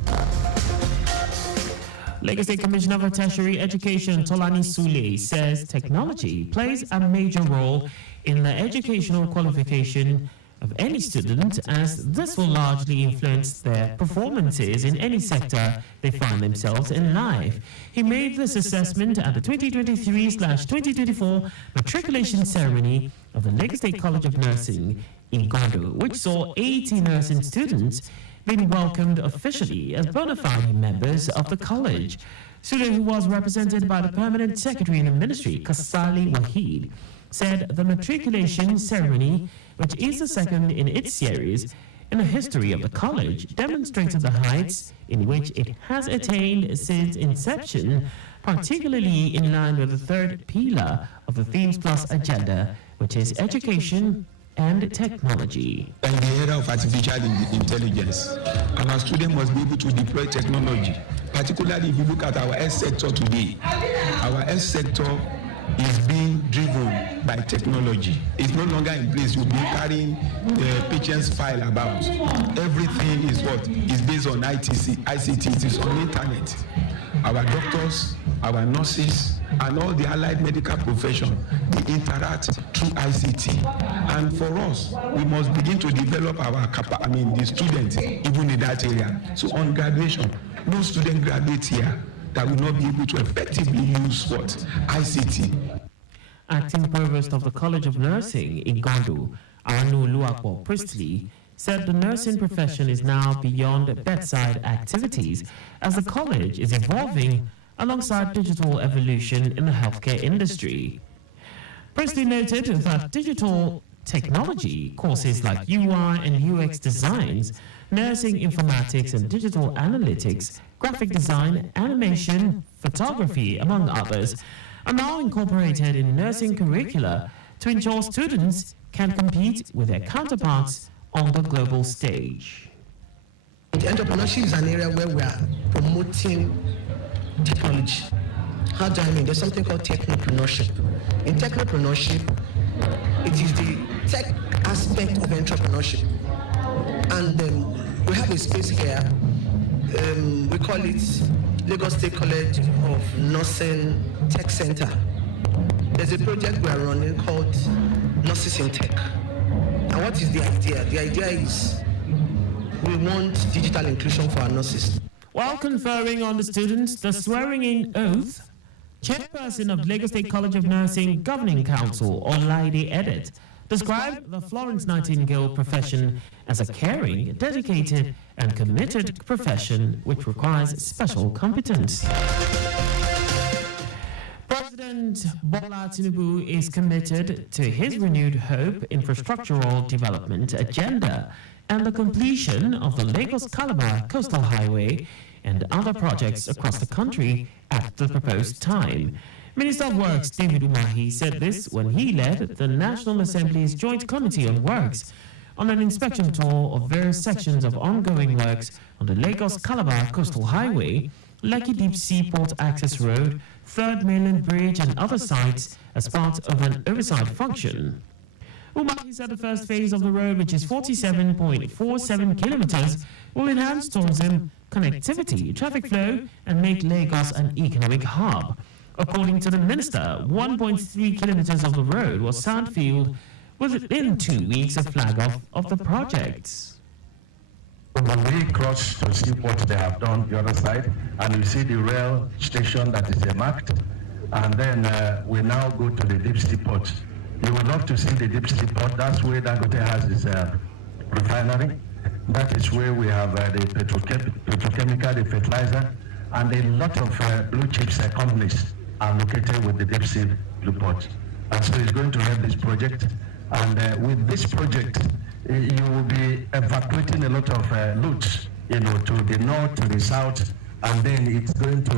Lagos State Commissioner for Tertiary Education Tolani Sule says technology plays a major role in the educational qualification of any student, as this will largely influence their performances in any sector they find themselves in life. He made this assessment at the 2023/2024 matriculation ceremony of the Lagos State College of Nursing in Gondo, which saw 80 nursing students being welcomed officially as bona fide members of the college. Sule, who was represented by the Permanent Secretary in the Ministry, Kasali Wahid, said the matriculation ceremony, which is the second in its series in the history of the college, demonstrated the heights in which it has attained since inception, particularly in line with the third pillar of the Themes Plus agenda, which is education and technology. In the era of artificial intelligence, our students must be able to deploy technology, particularly if you look at our health sector today. Our health sector is being driven by technology. It's no longer in place. You'll be carrying the patient's file about. Everything is based on ICT. It is on internet. Our doctors, our nurses, and all the allied medical profession, they interact through ICT. And for us, we must begin to develop the students even in that area. So on graduation, no student graduates here that will not be able to effectively use ICT. Acting Provost of the College of Nursing in Gondo, Anu Luapo Priestley, said the nursing profession is now beyond bedside activities as the college is evolving alongside digital evolution in the healthcare industry. Priestley noted that digital technology courses like UI and UX designs, nursing informatics and digital analytics, graphic design, animation, photography, among others, are now incorporated in nursing curricula to ensure students can compete with their counterparts on the global stage. Entrepreneurship is an area where we are promoting technology. How do I mean? There's something called technopreneurship. In technopreneurship, it is the tech aspect of entrepreneurship. And we have a space here. We call it Lagos State College of Nursing Tech Center. There's a project we are running called Nurses in Tech. And what is the idea? The idea is we want digital inclusion for our nurses. While conferring on the students the swearing-in oath, Chairperson of Lagos State College of Nursing Governing Council, Olaide Edit, described the Florence Nightingale profession as a caring, dedicated, and committed profession which requires special competence. President Bola Tinubu is committed to his renewed hope infrastructural development agenda and the completion of the Lagos-Calabar Coastal Highway and other projects across the country at the proposed time. Minister of Works David Umahi said this when he led the National Assembly's Joint Committee on Works on an inspection tour of various sections of ongoing works on the Lagos-Calabar Coastal Highway, Lekki Deep Seaport Access Road, 3rd Mainland Bridge and other sites as part of an oversight function. Umahi said the first phase of the road, which is 47.47 kilometers, will enhance tourism, connectivity, traffic flow, and make Lagos an economic hub. According to the minister, 1.3 kilometers of the road was sandfield within 2 weeks of flag off of the project. When we cross to Seaport, they have done the other side, and we see the rail station that is marked, and then we now go to the deep seaport. You would love to see the deep seaport. That's where Dangote has his refinery. That is where we have the petrochemical, the fertilizer, and a lot of blue chips companies are located with the deep sea port. And so it's going to help this project. And with this project, you will be evacuating a lot of loot, to the north, to the south, and then it's going to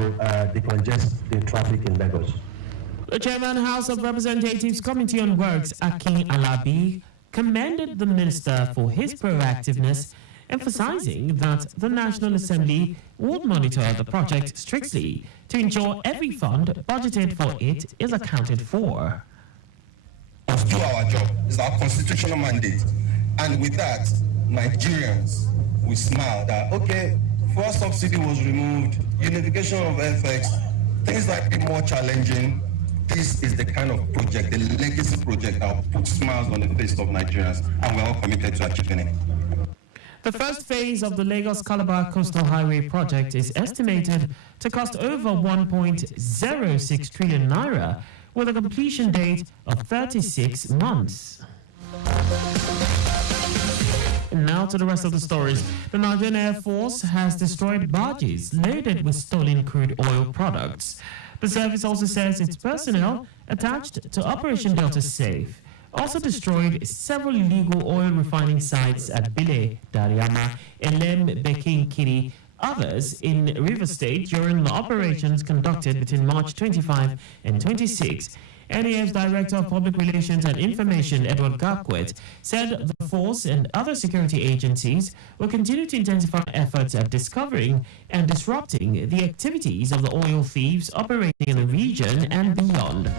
decongest the traffic in Lagos. The Chairman, House of Representatives Committee on Works, Akin Alabi, commended the minister for his proactiveness, emphasizing that the National Assembly would monitor the project strictly to ensure every fund budgeted for it is accounted for. To do our job is our constitutional mandate, and with that, Nigerians will smile that, okay, fuel subsidy was removed, unification of FX, things might be more challenging. This is the kind of project, the legacy project that will put smiles on the face of Nigerians, and we're all committed to achieving it. The first phase of the Lagos-Calabar Coastal Highway project is estimated to cost over 1.06 trillion naira, with a completion date of 36 months. Now to the rest of the stories. The Nigerian Air Force has destroyed barges loaded with stolen crude oil products. The service also says its personnel attached to Operation Delta Safe also destroyed several illegal oil refining sites at Bile, Dariama, Elem, Bekinkiri, others in River State during the operations conducted between March 25 and 26. NAF's Director of Public Relations and Information, Edward Gakwet, said the force and other security agencies will continue to intensify efforts at discovering and disrupting the activities of the oil thieves operating in the region and beyond.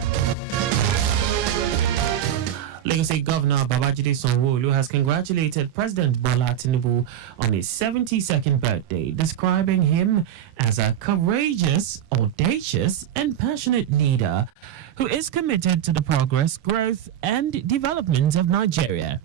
Lagos State Governor Babajide Sanwo-Olu has congratulated President Bola Tinubu on his 72nd birthday, describing him as a courageous, audacious, and passionate leader who is committed to the progress, growth, and development of Nigeria.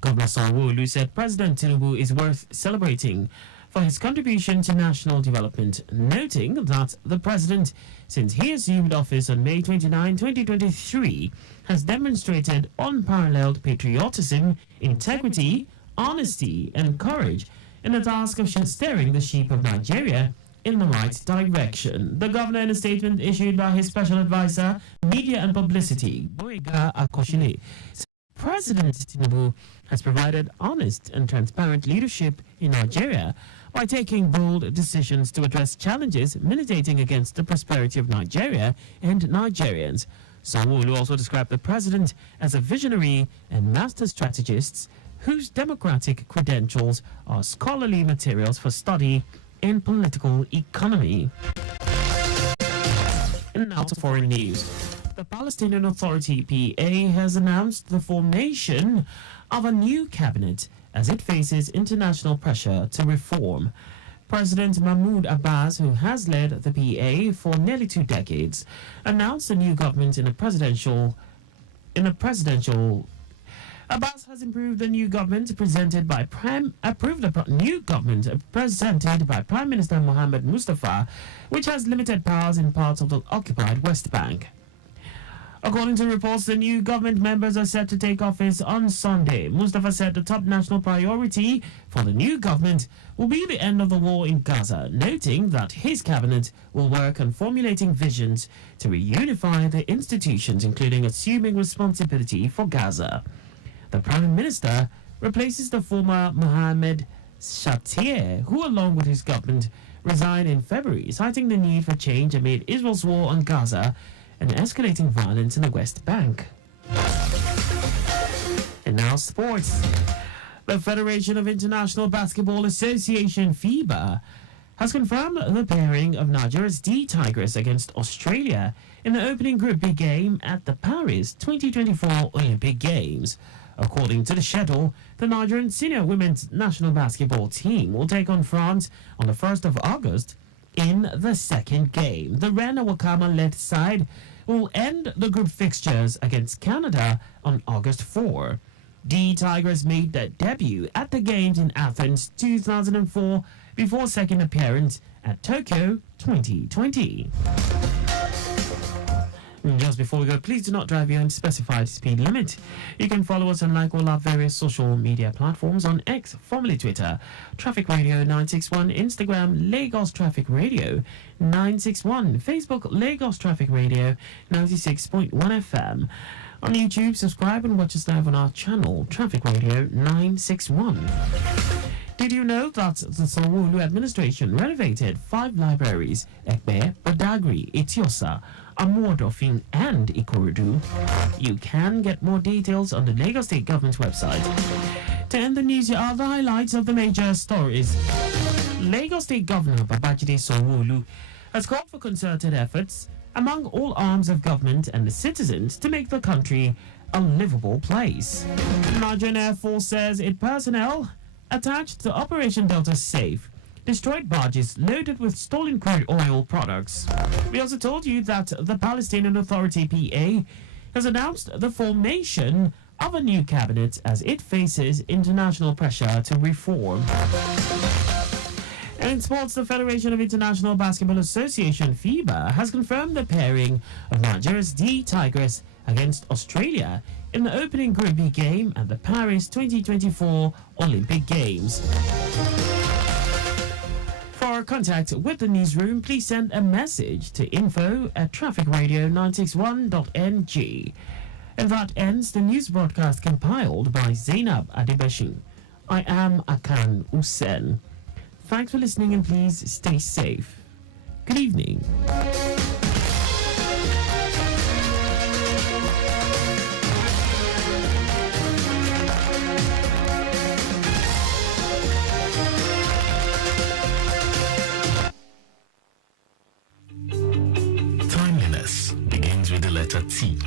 Governor Sanwo-Olu said President Tinubu is worth celebrating for his contribution to national development, noting that the president, since he assumed office on May 29, 2023, has demonstrated unparalleled patriotism, integrity, honesty, and courage in the task of steering the ship of Nigeria in the right direction. The governor, in a statement issued by his special advisor, Media and Publicity, Boyega Akoshile, said President Tinubu has provided honest and transparent leadership in Nigeria by taking bold decisions to address challenges militating against the prosperity of Nigeria and Nigerians. Sanwo-Olu also described the president as a visionary and master strategist whose democratic credentials are scholarly materials for study in political economy. And now to foreign news. The Palestinian Authority PA has announced the formation of a new cabinet as it faces international pressure to reform. President Mahmoud Abbas, who has led the PA for nearly 2 decades, announced a new government in a presidential. Abbas has approved the new government presented by Prime Minister Mohammed Mustafa, which has limited powers in parts of the occupied West Bank. According to reports, the new government members are set to take office on Sunday. Mustafa said the top national priority for the new government will be the end of the war in Gaza, noting that his cabinet will work on formulating visions to reunify the institutions, including assuming responsibility for Gaza. The Prime Minister replaces the former Mohammed Shatir, who, along with his government, resigned in February, citing the need for change amid Israel's war on Gaza and escalating violence in the West Bank. And now sports. The Federation of International Basketball Association, FIBA, has confirmed the pairing of Nigeria's D Tigers against Australia in the opening Group B game at the Paris 2024 Olympic Games. According to the schedule, the Nigerian senior women's national basketball team will take on France on the 1st of August in the second game. The Rena Wakama-led side will end the group fixtures against Canada on August 4. The Tigers made their debut at the Games in Athens 2004 before second appearance at Tokyo 2020. Just before we go, please do not drive beyond specified speed limit. You can follow us and like all our various social media platforms on X, formerly Twitter, Traffic Radio 961, Instagram, Lagos Traffic Radio 961, Facebook, Lagos Traffic Radio 96.1 FM. On YouTube, subscribe and watch us live on our channel, Traffic Radio 961. Did you know that the Sanwo-Olu administration renovated 5 libraries, Ekpe, Badagry, Etiosa, Amodofin and Ikorodu? You can get more details on the Lagos State Government website. To end the news, here are the highlights of the major stories. Lagos State Governor Babajide Sanwo-Olu has called for concerted efforts among all arms of government and the citizens to make the country a livable place. The Nigerian Air Force says its personnel attached to Operation Delta Safe destroyed barges loaded with stolen crude oil products. We also told you that the Palestinian Authority PA has announced the formation of a new cabinet as it faces international pressure to reform. And in sports, the Federation of International Basketball Association, FIBA, has confirmed the pairing of Nigeria's D Tigers against Australia in the opening Group B game at the Paris 2024 Olympic Games. For contact with the newsroom, please send a message to info@trafficradio961.ng. And that ends the news broadcast compiled by Zainab Adebashin. I am Akan Usen. Thanks for listening and please stay safe. Good evening. Timeliness begins with the letter T.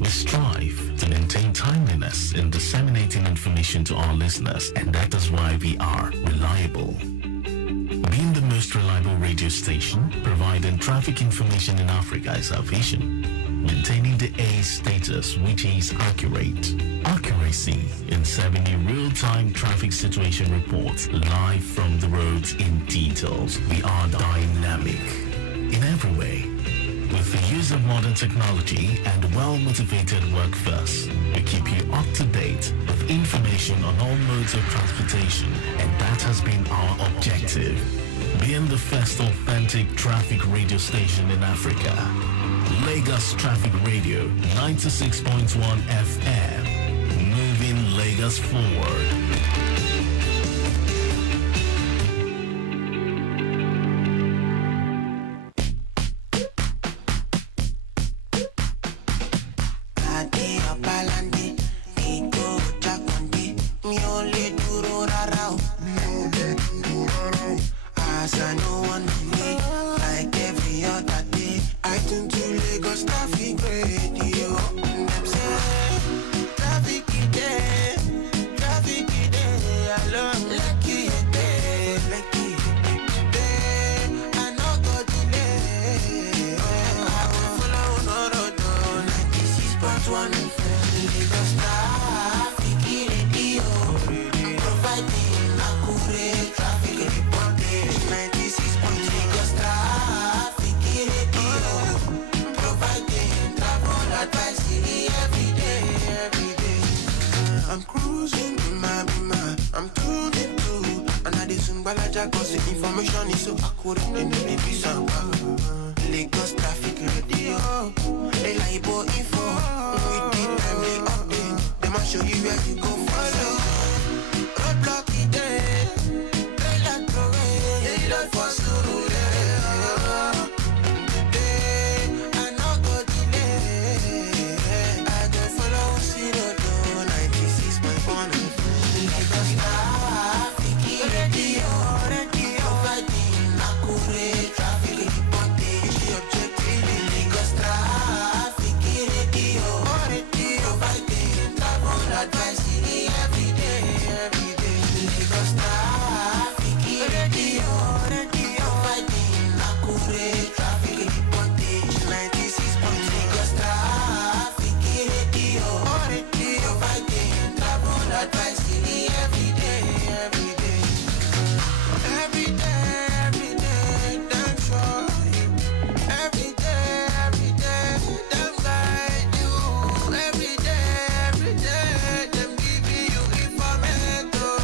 We strive to maintain timeliness in disseminating information to our listeners, and that is why we are reliable. Being the most reliable radio station providing traffic information in Africa is our vision. Maintaining the A status, which is accurate. Accuracy in serving you real-time traffic situation reports live from the roads in details. We are dynamic in every way. With the use of modern technology and well-motivated workforce, we keep you up to date with information on all modes of transportation, and that has been our objective. Being the first authentic traffic radio station in Africa, Lagos Traffic Radio 96.1 FM, moving Lagos forward. I'm too deep too. And I did soon balaja cause the information is so accurate. And then maybe some Lagos traffic radio. They like info. With the timely update. Them I show you where you go follow. Roadblock it there. They like the way. They don't for suru. I know go delay. I don't follow zero to 96.1 Lagos traffic radio. Providing accurate traffic reporting. Objective Lagos traffic radio. Providing travel advice every day. Lagos traffic radio. Providing accurate traffic reporting. 96 Lagos traffic radio. Providing travel advice every day. Every day, damn sure. Every day, damn guide you. Every day, them give you information.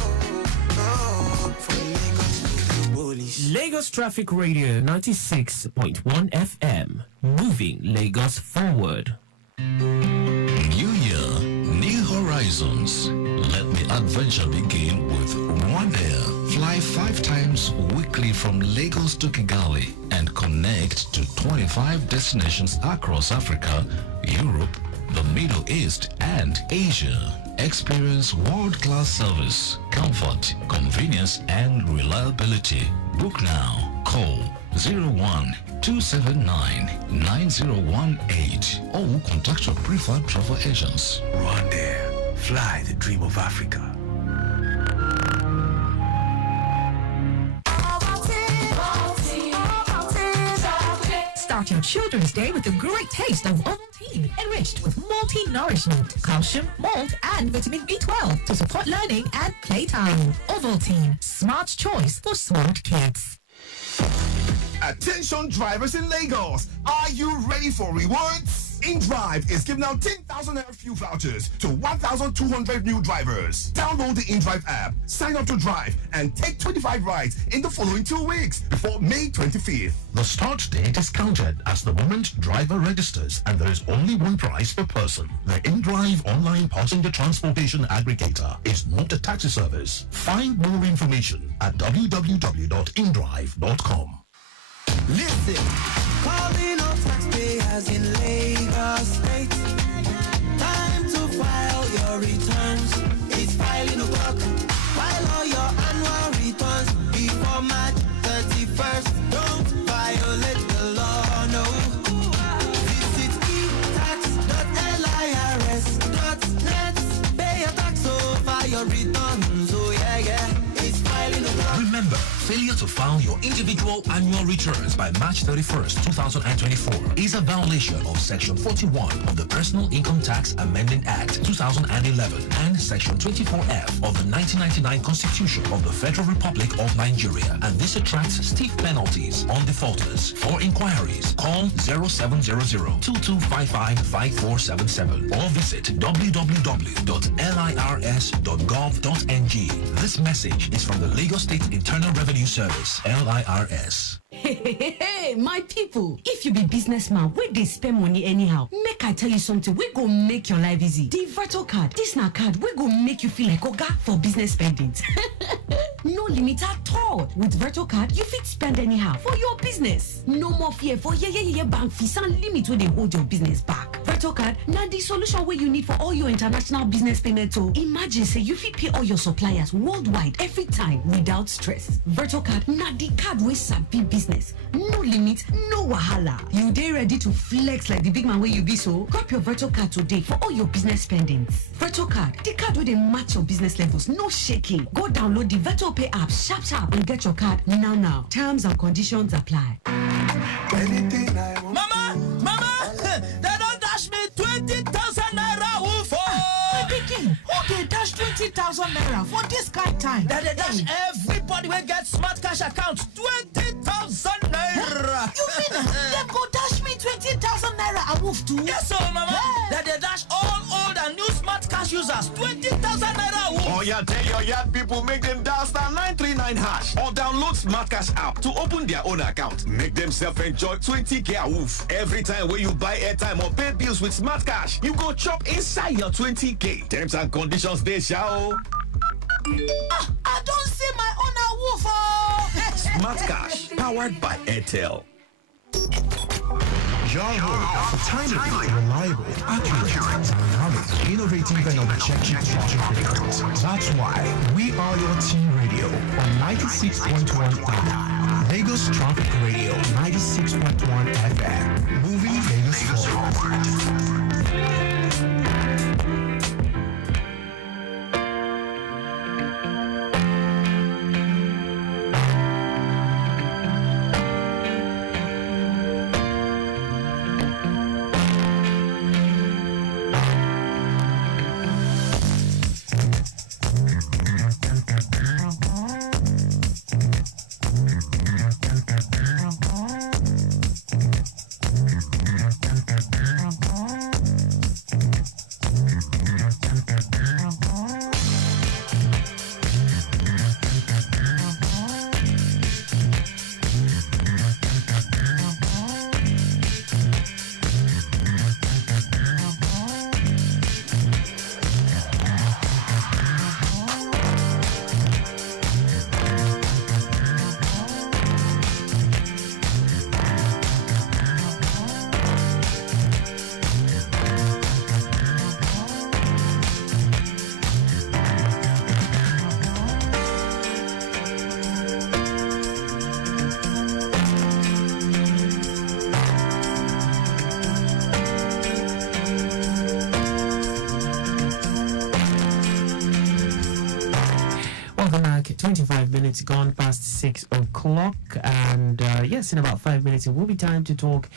From Lagos to the police. Lagos Traffic Radio 96.1 FM, moving Lagos forward. New year, new horizons. Let the adventure begin with Rwandair. Fly 5 times weekly from Lagos to Kigali and connect to 25 destinations across Africa, Europe, the Middle East, and Asia. Experience world-class service, comfort, convenience, and reliability. Book now. Call 01-279-9018 or contact your preferred travel agents. Rwandair, fly the dream of Africa. Start your children's day with a great taste of Ovaltine, enriched with multi-nourishment, calcium, malt, and vitamin B12 to support learning and playtime. Ovaltine, smart choice for smart kids. Attention drivers in Lagos, are you ready for rewards? InDrive is giving out 10,000 naira fuel vouchers to 1,200 new drivers. Download the InDrive app, sign up to drive, and take 25 rides in the following 2 weeks before May 25th. The start date is counted as the moment driver registers, and there is only one price per person. The InDrive online passenger transportation aggregator is not a taxi service. Find more information at www.indrive.com. Listen, calling all taxpayers in Lagos State. Time to file your returns. It's filing o'clock. File all your annual returns before March 31st. Don't violate the law, no. Visit etax.lirs.net. Pay your tax over your returns. Oh yeah. It's filing o'clock. Remember, failure to file your individual annual returns by March 31st, 2024 is a violation of Section 41 of the Personal Income Tax Amending Act 2011 and Section 24F of the 1999 Constitution of the Federal Republic of Nigeria, and this attracts stiff penalties on defaulters. For inquiries, call 0700-2255-5477 or visit www.lirs.gov.ng. This message is from the Lagos State Internal Revenue Service, LIRS. Hey, my people, if you be businessman, where they spend money anyhow, make I tell you something, we go make your life easy. The Virtual Card, this na card, we go make you feel like Oga for business spendings. No limit at all. With Virtual Card, you fit spend anyhow for your business. No more fear for bank fees and limit where they hold your business back. Virtual Card, now the solution where you need for all your international business payments. So imagine say you fit pay all your suppliers worldwide every time without stress. Virtual Card, now the card wey sabi business. No limit, no wahala. You dey ready to flex like the big man where you be, so grab your Virtual Card today for all your business spendings. Virtual Card, the card where they match your business levels, no shaking. Go download the Virtual Pay app sharp and get your card now. Terms and conditions apply. Mama, they don't dash me 20,000 naira. My pikin, who dey dash 20,000 naira for this kind of time? That they dash everybody will get smart cash account 20,000 naira. You mean them go dash me 20,000 naira a wolf too? Yes, sir, mama. That they dash all old and new smart cash users 20,000 naira. Oh yeah, tell your yard people make them dial star 939 hash or download smart cash app to open their own account. Make them self-enjoy 20k a woof. Every time when you buy airtime or pay bills with smart cash, you go chop inside your 20k. Terms and conditions they shall. I don't see my own woof. Smart cash powered by Airtel. Your home for timely, reliable, accurate, dynamic, innovative, and objective traffic records. That's why we are your team radio on 96.1 FM. Lagos Traffic Radio, 96.1 FM. Moving Lagos forward. Welcome back. 25 minutes gone past 6 o'clock, and yes, in about 5 minutes it will be time to talk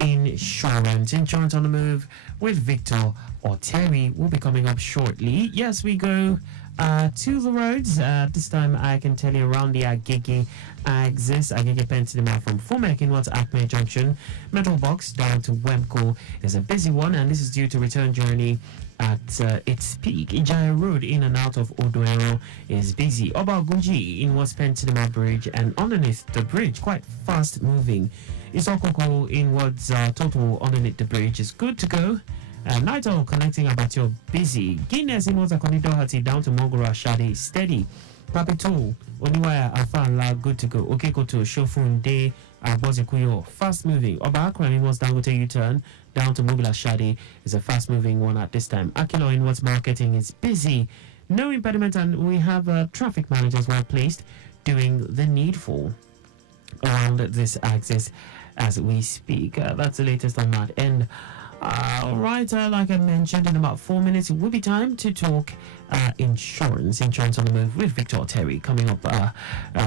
insurance. Insurance on the move with Victor or Terry will be coming up shortly. Yes, we go to the roads. This time I can tell you around the Agege axis. Agege Pentinema from Fumek in what's Acme Junction. Metal Box down to Wemco is a busy one, and this is due to return journey at its peak. Ijaya Road in and out of Odoero is busy. Obagunji in what's Pentinema Bridge, and underneath the bridge, quite fast moving. Isokoko in what's Total underneath the bridge is good to go. Naito connecting Abatio busy. Guinness in what's Akonidohati down to Mogura Shadi steady. Papito Oniwaya Afanla good to go. Okekoto Shofunde Bozekuyo fast moving. Oba Akram in what's Dangote U-turn down to Mogula Shadi is a fast moving one at this time. Akilo in what's marketing is busy. No impediment, and we have traffic managers well placed doing the needful around this axis as we speak. That's the latest on that end. Alright, like I mentioned, in about 4 minutes it will be time to talk insurance on the move with Victor Terry coming up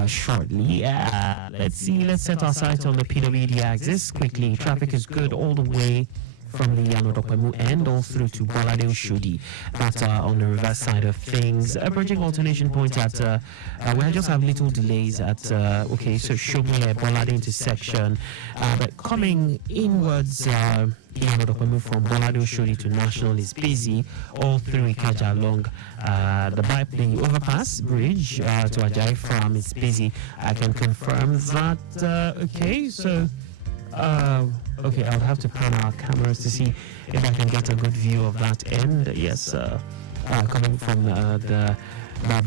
shortly. Let's set our sights on the PWD axis quickly. Traffic is good all the way from the Yanodopemu end all through to Bolade Ushudi. That's on the reverse side of things. A bridging alternation point at we just have little delays at so Shogile Bolade intersection, but coming inwards Yanodopemu from Bolade Ushudi to National is busy all through Ikaja along the overpass bridge to Ajayi Farm is busy. I can confirm that. Okay, I'll have to pan our cameras to see if I can get a good view of that end. Yes, coming from the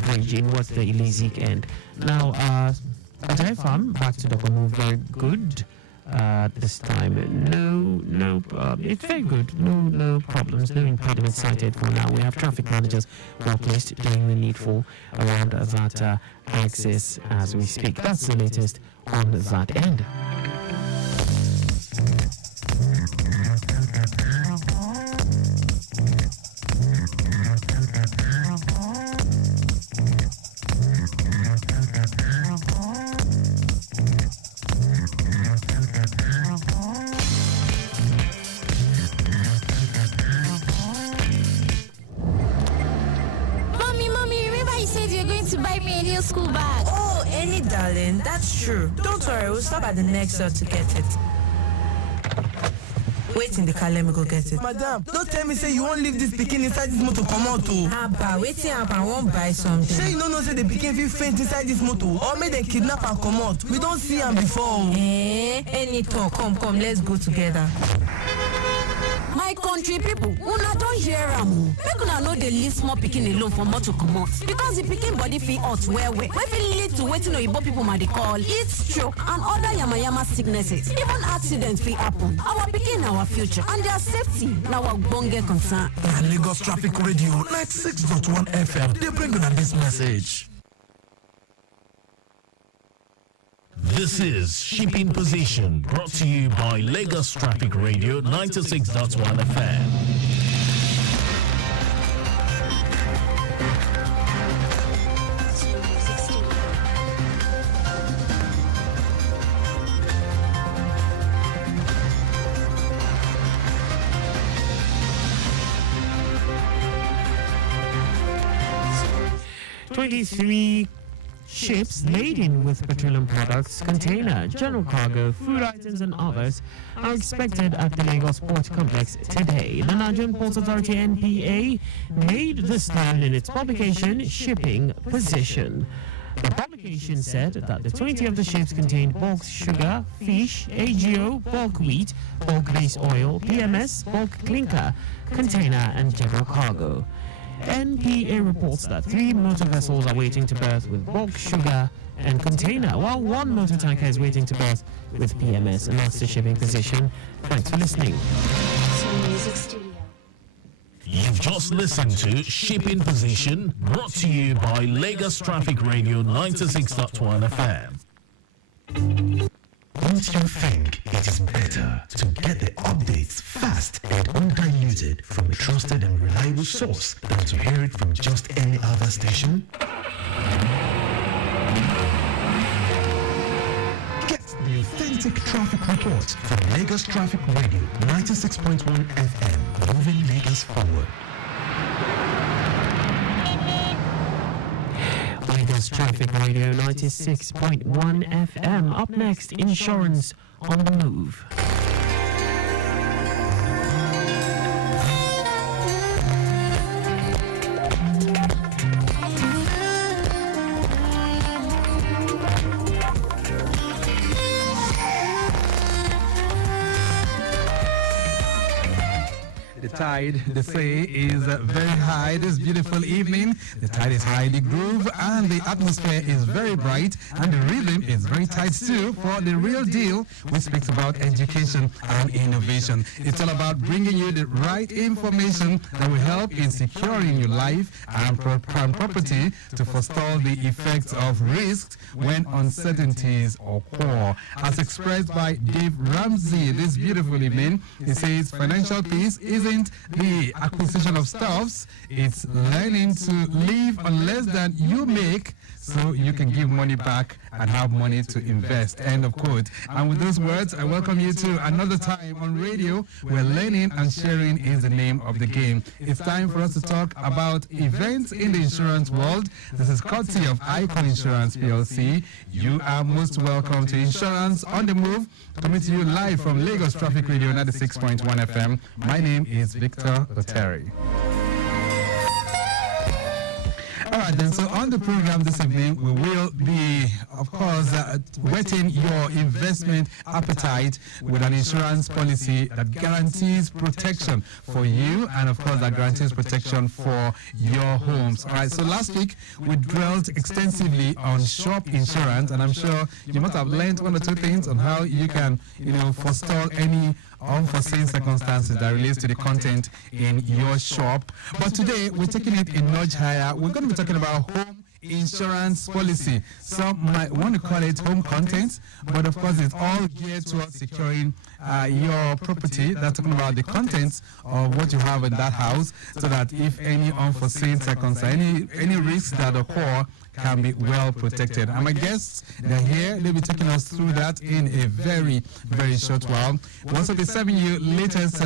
bridge in what's the Ilizik end. Now, Ajayi Farm back to Dokomu, very good this time. No, it's very good. No problems, no impediments cited for now. We have traffic managers well placed doing the needful around that axis as we speak. That's the latest on that end. School bag. Oh, any darling, that's true. Don't worry, we'll stop at the next store to get it. Wait in the car, let me go get it. Madam, don't tell me say you won't leave this pikin inside this motor come out too. Abba, waiting up, I won't buy something. Say you don't know say the pikin fit faint inside this motor or make them kidnap and come out. We don't see him before. Any talk, come, let's go together. My country people, una don hear am. Make una no dey leave small pikin alone for motor comot because the pikin body fit hot well. Wey fit lead to wetin oyibo people might dey call heat stroke and other yamayama sicknesses. Even accident fit happen. Our pikin na our future and their safety na our ogbonge concern. Na Lagos Traffic Radio 96.1 FM dey bring una this message. This is Shipping Position, brought to you by Lagos Traffic Radio 96.1 FM. "23 ships laden with petroleum products, container, general cargo, food items and others are expected at the Lagos Port Complex today." The Nigerian Ports Authority (NPA) made this known in its publication Shipping Position. The publication said that the 20 of the ships contained bulk sugar, fish, AGO, bulk wheat, bulk base oil, PMS, bulk clinker, container and general cargo. NPA reports that 3 motor vessels are waiting to berth with bulk sugar and container, while 1 motor tanker is waiting to berth with PMS. And that's the Shipping Position. Thanks for listening. You've just listened to Shipping Position, brought to you by Lagos Traffic Radio 96.1 FM. Don't you think it is better to get the updates fast and undiluted from a trusted and reliable source than to hear it from just any other station? Get the authentic traffic reports from Lagos Traffic Radio 96.1 FM, moving Lagos forward. Lagos Traffic Radio 96.1 FM. Up next, insurance on the move. The tide, they say, is very high this beautiful evening. The tide is high, the groove and the atmosphere is very bright, and the rhythm is very tight too. For the real deal, we speak about education and innovation. It's all about bringing you the right information that will help in securing your life and property to forestall the effects of risks when uncertainties occur. As expressed by Dave Ramsey this beautiful evening, he says financial peace isn't the acquisition of stuffs, it's learning to live on less than you make so you can give money back and have money to invest. End of quote. And with those words, I welcome you to another time on radio where learning and sharing is the name of the game. It's time for us to talk about events in the insurance world. This is courtesy of Akan Insurance PLC. You are most welcome to Insurance on the Move, coming to you live from Lagos Traffic Radio 96.1 FM. My name is Victor Oteri. All right, then, so on the program this evening, we will be, of course, whetting your investment appetite with an insurance policy that guarantees protection for you and, of course, that guarantees protection for your homes. All right, so last week, we dwelt extensively on shop insurance, and I'm sure you must have learned 1 or 2 things on how you can, forestall any unforeseen circumstances that relates to the content in your shop. But today, we're taking it a notch higher. We're going to be talking about home insurance policy. Some might want to call it home content, but of course it's all geared towards securing your property. That's talking about the contents of what you have in that house, so that if any unforeseen circumstances, any risks that occur, can be well protected. And my guests, they're here. They'll be taking us through that in a very, very short while. We'll also be serving you latest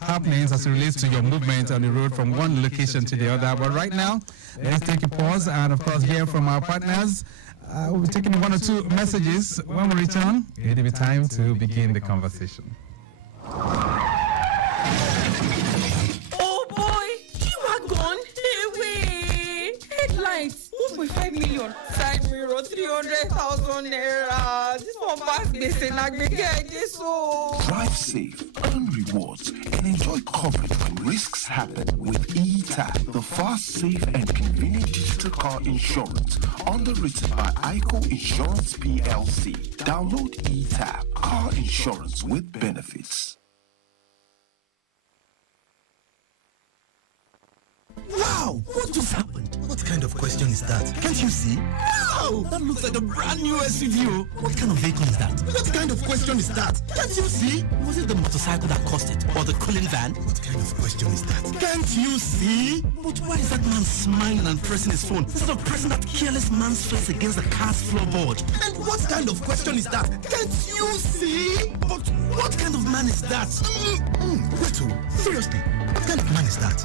happenings as it relates to your movement on the road from one location to the other. But right now, let's take a pause and, of course, hear from our partners. We'll be taking 1 or 2 messages. When we return, it'll be time to begin the conversation. night. 1.5 million. Side mirror, 300,000 naira. This one pass this and I get this so. Drive safe, earn rewards, and enjoy coverage when risks happen with eTap, the fast, safe, and convenient digital car insurance underwritten by ICO Insurance PLC. Download eTap, car insurance with benefits. Wow! What just happened? What kind of question is that? Can't you see? Wow! That looks like a brand new SUV. What kind of vehicle is that? What kind of question is that? Can't you see? Was it the motorcycle that caused it? Or the cooling van? What kind of question is that? Can't you see? But why is that man smiling and pressing his phone instead of pressing that careless man's face against the car's floorboard? And what kind of question is that? Can't you see? But what kind of man is that? Wetu, seriously, what kind of man is that?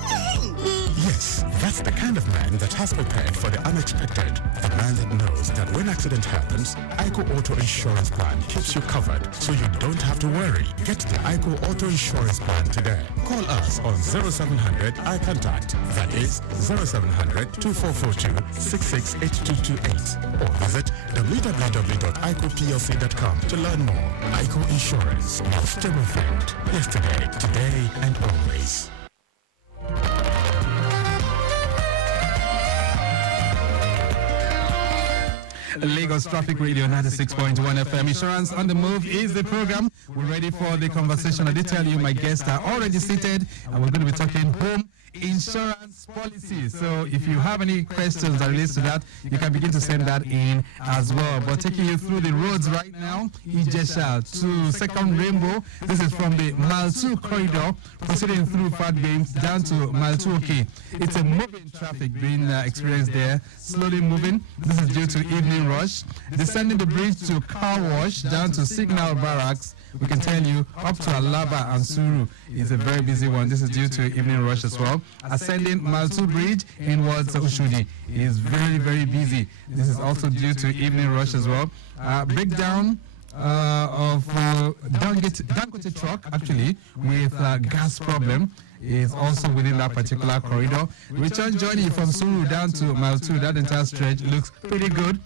Yes, that's the kind of man that has prepared for the unexpected. The man that knows that when accident happens, ICO Auto Insurance Plan keeps you covered, so you don't have to worry. Get the ICO Auto Insurance Plan today. Call us on 0700 iContact. That is 0700 2442 668228. Or visit www.icoplc.com to learn more. ICO Insurance, your stable friend. Yesterday, today, and always. Lagos Traffic Radio 96.1 FM. Insurance on the Move is the program. We're ready for the conversation. I did tell you my guests are already seated, and we're going to be talking home insurance policy. So if you have any questions that relates to that, you can begin to send that in as well. But taking you through the roads right now, Ijesha to Second Rainbow. This is from the Mile 2 corridor, proceeding through Fat Games down to Mile 2 OK. It's a moving traffic being experienced there, slowly moving. This is due to evening rush. Descending the bridge to Car Wash down to Signal Barracks. We can tell you up to Alaba and Suru is a very busy one. This is due to evening rush as well. Ascending Mile 2 Bridge inwards Oshuni is very, very busy. This is also due to evening rush as well. Breakdown of Dangote truck actually with gas problem is also within that particular corridor. Return journey from Suru down to Mile 2, that entire stretch looks pretty good.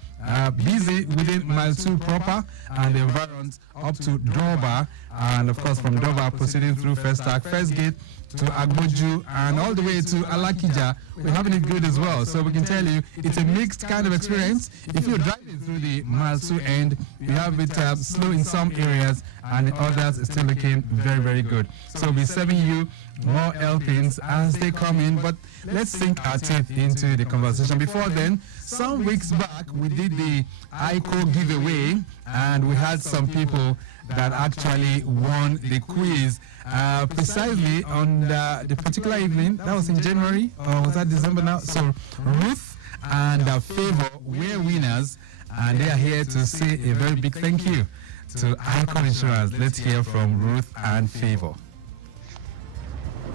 Busy within Mile 2 proper and the environs up to Dover, and of course from Dover proceeding through First Gate to Agboju and all the way to Alakija. We're having it good as well. So we can tell you it's a mixed kind of experience. If you're driving through the Mile 2 end, we have it slow in some areas and in others it's still looking very, very good. So we'll be serving you more helpings as they come in, but let's sink our teeth into the conversation. Before then, some weeks back we did the ICO giveaway and we had some people that actually won the quiz precisely on the particular evening. That was in January, or was that December now? So Ruth and Favor were winners, and they are here to say a very big thank you to ICO Insurance. Let's hear from Ruth and Favor.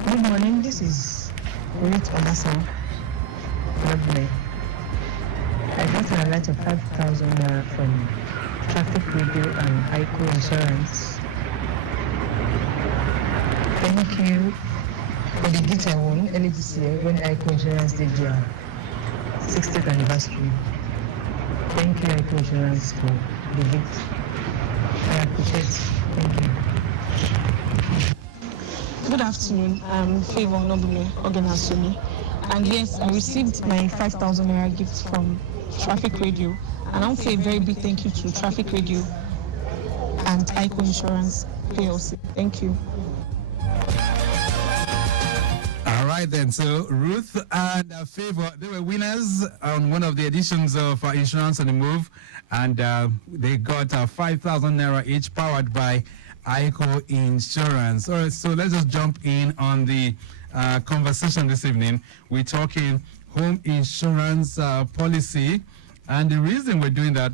Good morning, this is Ruth Olasan. Lovely. I got an alert of 5,000 naira from Traffic Radio and ICO Insurance. Thank you for the gift I won early this year when ICO Insurance did their 60th anniversary. Thank you, ICO Insurance, for the gift. I appreciate it. Thank you. Good afternoon. I'm Favor Nobune Ogenasuni. And yes, I received my 5,000 naira gift from Traffic Radio. And I want to say a very big thank you to Traffic Radio and ICO Insurance PLC. Thank you. All right then, so Ruth and Favor, they were winners on one of the editions of Insurance on the Move, and they got 5,000 naira each, powered by ICO Insurance. All right, so let's just jump in on the conversation this evening. We're talking home insurance policy, and the reason we're doing that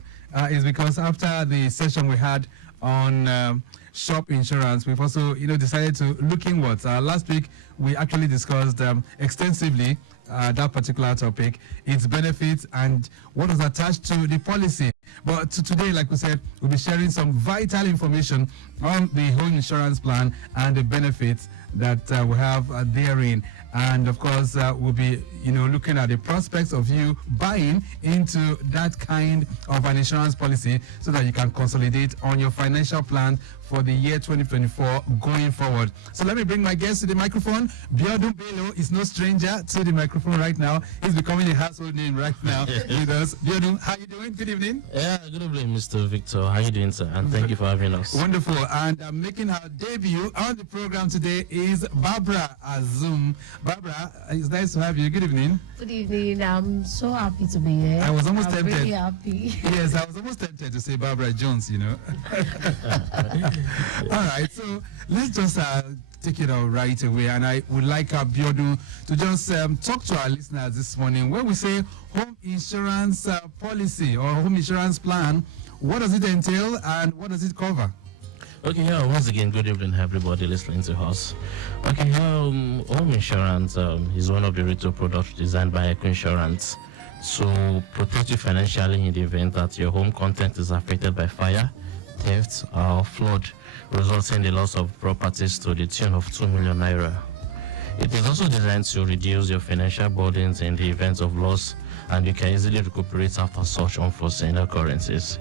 is because after the session we had on shop insurance, we've also decided to look inwards. Last week we actually discussed extensively that particular topic, its benefits and what was attached to the policy. But today, like we said, we'll be sharing some vital information on the home insurance plan and the benefits that we have therein. and of course we'll be looking at the prospects of you buying into that kind of an insurance policy so that you can consolidate on your financial plan for the year 2024 going forward. So let me bring my guest to the microphone. Biodun Bello is no stranger to the microphone right now. He's becoming a household name right now with us. Biodun, how you doing? Good evening. Yeah, good evening, Mr. Victor. How you doing, sir? And thank you for having us. Wonderful. And making her debut on the program today is Barbara Azum. Barbara, it's nice to have you. Good evening. Good evening. I'm so happy to be here. I was almost tempted. Really happy. Yes, I was almost tempted to say Barbara Jones, All right, so let's just take it out right away, and I would like Biodun to just talk to our listeners this morning. When we say home insurance policy or home insurance plan, what does it entail and what does it cover? Okay, once again, good evening, everybody listening to us. Okay, home insurance is one of the retail products designed by Akan Insurance to protect you financially in the event that your home content is affected by fire, theft, or flood, resulting in the loss of properties to the tune of 2 million naira. It is also designed to reduce your financial burdens in the event of loss, and you can easily recuperate after such unforeseen occurrences.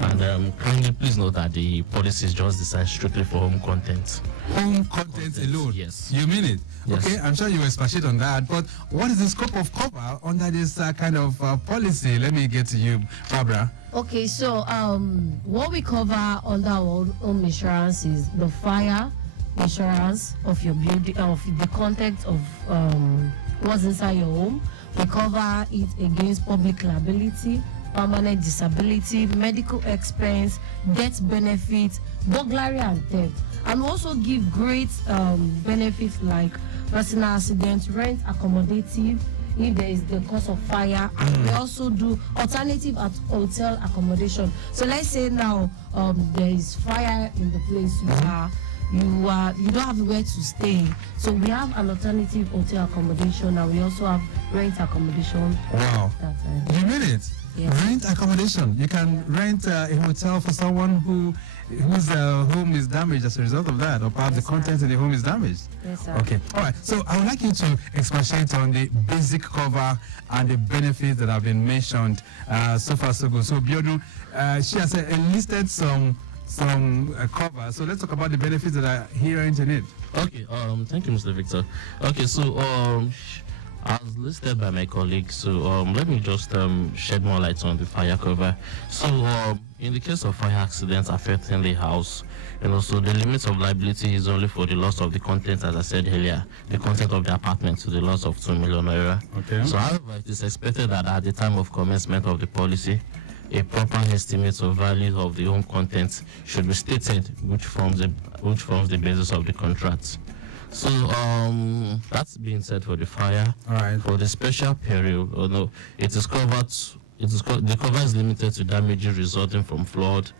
And kindly please note that the policy is just designed strictly for home content. Home content alone? Yes. You mean it? Yes. Okay, I'm sure you expatiate on that, but what is the scope of cover under this kind of policy? Let me get to you, Barbara. Okay, so what we cover under our home insurance is the fire insurance of your building, of the content of what's inside your home. We cover it against public liability, permanent disability, medical expense, death benefits, burglary and theft. And we also give great benefits like personal accident, rent accommodative, if there is the cause of fire. And we also do alternative at hotel accommodation. So let's say now there is fire in the place you don't have where to stay. So we have an alternative hotel accommodation, and we also have rent accommodation. Wow. You mean it? Yes. Rent accommodation. You can rent a hotel for someone whose home is damaged as a result of that, or perhaps the content in the home is damaged. Yes, sir. Okay. All right. So I would like you to expatiate on the basic cover and the benefits that have been mentioned so far so good. So Biodun, she has listed some cover. So let's talk about the benefits that are here in it. Okay. Thank you, Mr. Victor. Okay. So as listed by my colleague, so let me just shed more light on the fire cover. So in the case of fire accidents affecting the house, so the limit of liability is only for the loss of the content, as I said earlier, the content of the apartment to the loss of 2 million naira. Okay. So however, it is expected that at the time of commencement of the policy, a proper estimate of value of the home contents should be stated, which forms the basis of the contract. So that's being said for the fire. All right. For the special peril, it is covered. The cover is limited to damages resulting from flood,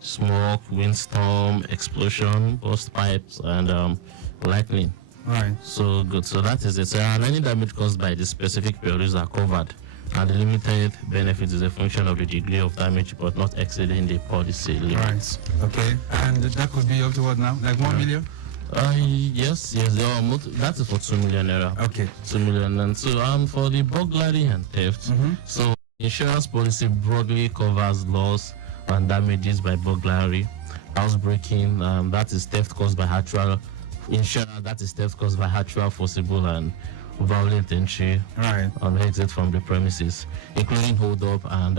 smoke, windstorm, explosion, burst pipes, and lightning. All right. So good. So that is it. And any damage caused by the specific perils are covered. And the limited benefit is a function of the degree of damage, but not exceeding the policy limits. Right. Okay. And that could be up to what now? Like 1 million? Yes. That is for 2 million naira. Okay. 2 million. And so for the burglary and theft, so insurance policy broadly covers loss and damages by burglary, housebreaking, that is theft caused by actual insurance, that is theft caused by actual, forcible, and violent entry on exit from the premises, including hold up and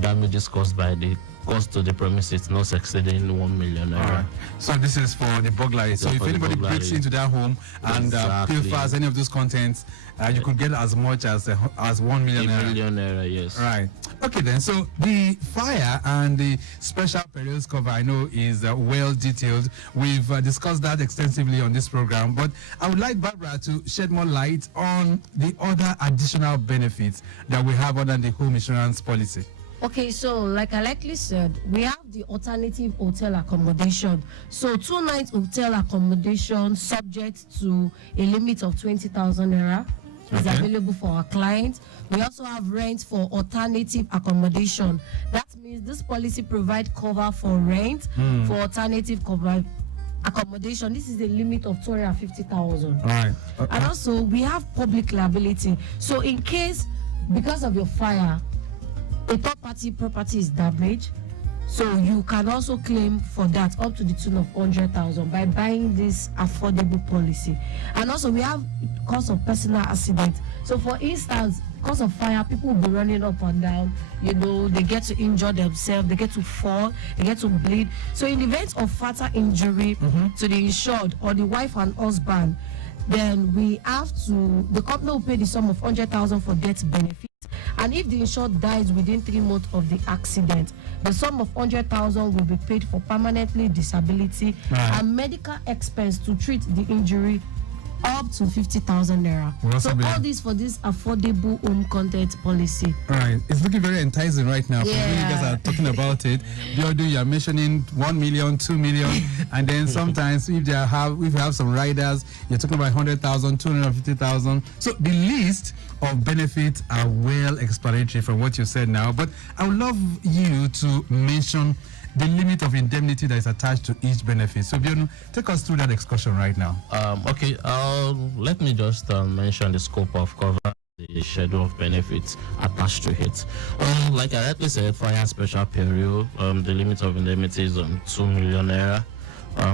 damages caused by the cost to the premises not exceeding 1 million naira. Right. So this is for the burglary. So if anybody breaks into that home and pilfers any of those contents, you could get as much as 1 million naira. 1 million naira, yes. Right. Okay then. So the fire and the special perils cover, I know, is well detailed. We've discussed that extensively on this program, but I would like Barbara to shed more light on the other additional benefits that we have under the home insurance policy. Okay, so like I likely said, we have the alternative hotel accommodation. So 2 nights hotel accommodation subject to a limit of 20,000 naira is available for our clients. We also have rent for alternative accommodation. That means this policy provides cover for rent, for alternative accommodation. This is the limit of 250,000. All right. And also we have public liability. So in case, because of your fire, a third party property is damaged, so you can also claim for that up to the tune of 100,000 by buying this affordable policy. And also we have cause of personal accident. So for instance, cause of fire, people will be running up and down, you know, they get to injure themselves, they get to fall, they get to bleed. So in the event of fatal injury to the insured or the wife and husband, then we have to, the company will pay the sum of 100,000 for death benefit. And if the insured dies within 3 months of the accident, the sum of 100,000 will be paid for permanently disability and medical expense to treat the injury up to 50,000 naira. So all this for this affordable home content policy. All right, it's looking very enticing right now. Yeah. You guys are talking about it. Biodu, you're mentioning 1 million, 2 million, and then sometimes if you have some riders, you're talking about 100,000, 250,000. So the list of benefits are well explanatory from what you said now. But I would love you to mention the limit of indemnity that is attached to each benefit. So, Bjorn, take us through that excursion right now. Okay, let me just mention the scope of cover, the schedule of benefits attached to it. Like I rightly said, fire special peril, the limit of indemnity is 2 million naira.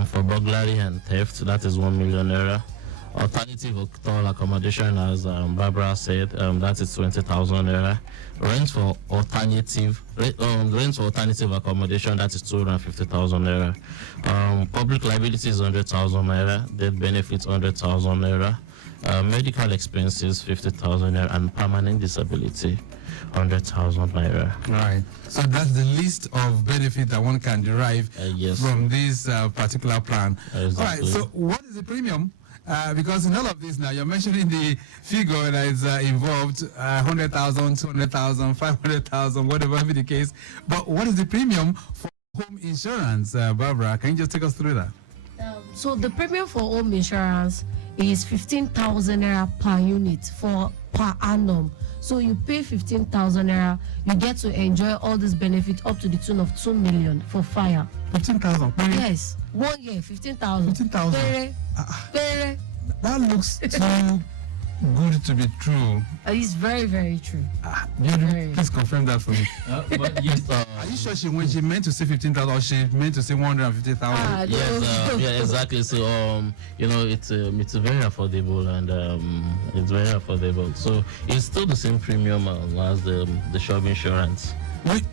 For burglary and theft, that is 1 million naira. Alternative hotel accommodation, as Barbara said, that is 20,000 naira. Rent for alternative accommodation, that is 250,000 naira. Public liability is 100,000 naira. Death benefits 100,000 naira. Medical expenses 50,000 naira, and permanent disability 100,000 naira. Right. So that's the list of benefits that one can derive from this particular plan. Exactly. All right. So what is the premium? Because in all of this now, you're mentioning the figure that is involved, 100,000, 200,000, 500,000, whatever be the case. But what is the premium for home insurance, Barbara? Can you just take us through that? So the premium for home insurance is 15,000 naira per unit per annum. So you pay 15,000 naira, you get to enjoy all this benefit up to the tune of 2 million for fire. 15,000? Yes. 1 year, 15,000. 15,000. That looks too good to be true. It's very, very true. Please confirm that for me. Are you sure she meant to say 15,000 or she meant to say 150,000? Yes, yeah, exactly. So you know, it's very affordable, and it's very affordable. So it's still the same premium as the shop insurance. Wait.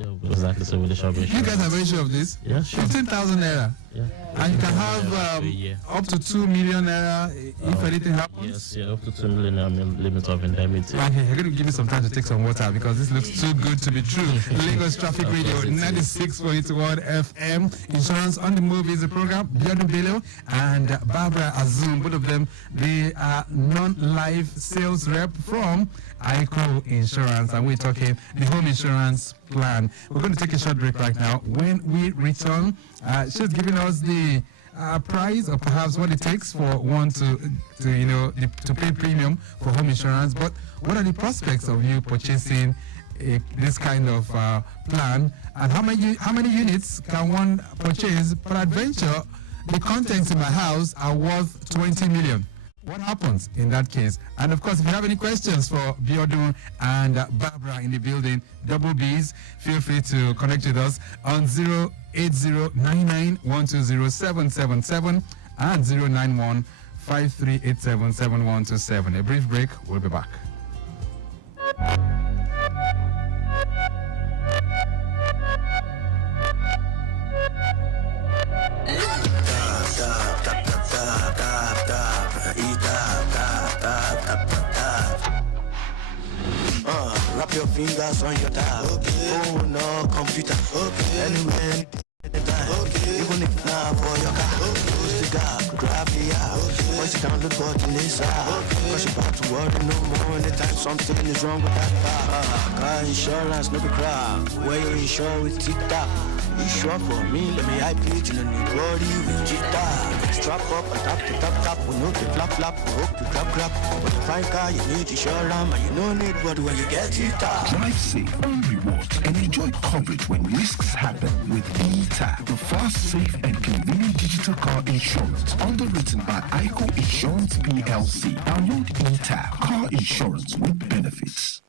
Yeah, exactly. So with the shop insurance. You guys are very sure of this? Yeah, sure. 15,000 naira. Yeah. And you can have up to 2 million naira if anything happens? Yes, yeah, up to 2 million naira limit of indemnity. Okay, you're going to give me some time to take some water because this looks too good to be true. Lagos Traffic Radio 96.1 FM. Insurance on the Move is the program. Biodu Bello and Barbara Azum, both of them, they are non-life sales rep from ICO Insurance, and we're talking the home insurance plan. We're going to take a short break right now. When we return, she's giving us the price, or perhaps what it takes for one to pay premium for home insurance. But what are the prospects of you purchasing this kind of plan, and how many units can one purchase? Per adventure, the contents in my house are worth 20 million. What happens in that case? And of course, if you have any questions for Biodu and Barbara in the building, double B's, feel free to connect with us on 08099120777 and 09153877127. A brief break, we'll be back. Wrap your fingers on your tab. Oh no, computer. Anywhere, even if not for your car. Push the gap, grab the app. Once you download button inside. Cause you're about to worry no more anytime something is wrong with that car. Car insurance, no be crap. Where you insure with TikTok. You sure for me, let me hype you till anybody with cheetah. Strap up and tap to tap, we know the flap, we hope to grab. When you find car, you need to show ram, and you don't need body when you get cheetah. Drive safe, earn rewards, and enjoy coverage when risks happen with e-tag, the fast, safe, and convenient digital car insurance. Underwritten by ICO Insurance PLC. Download e-tag, car insurance with benefits.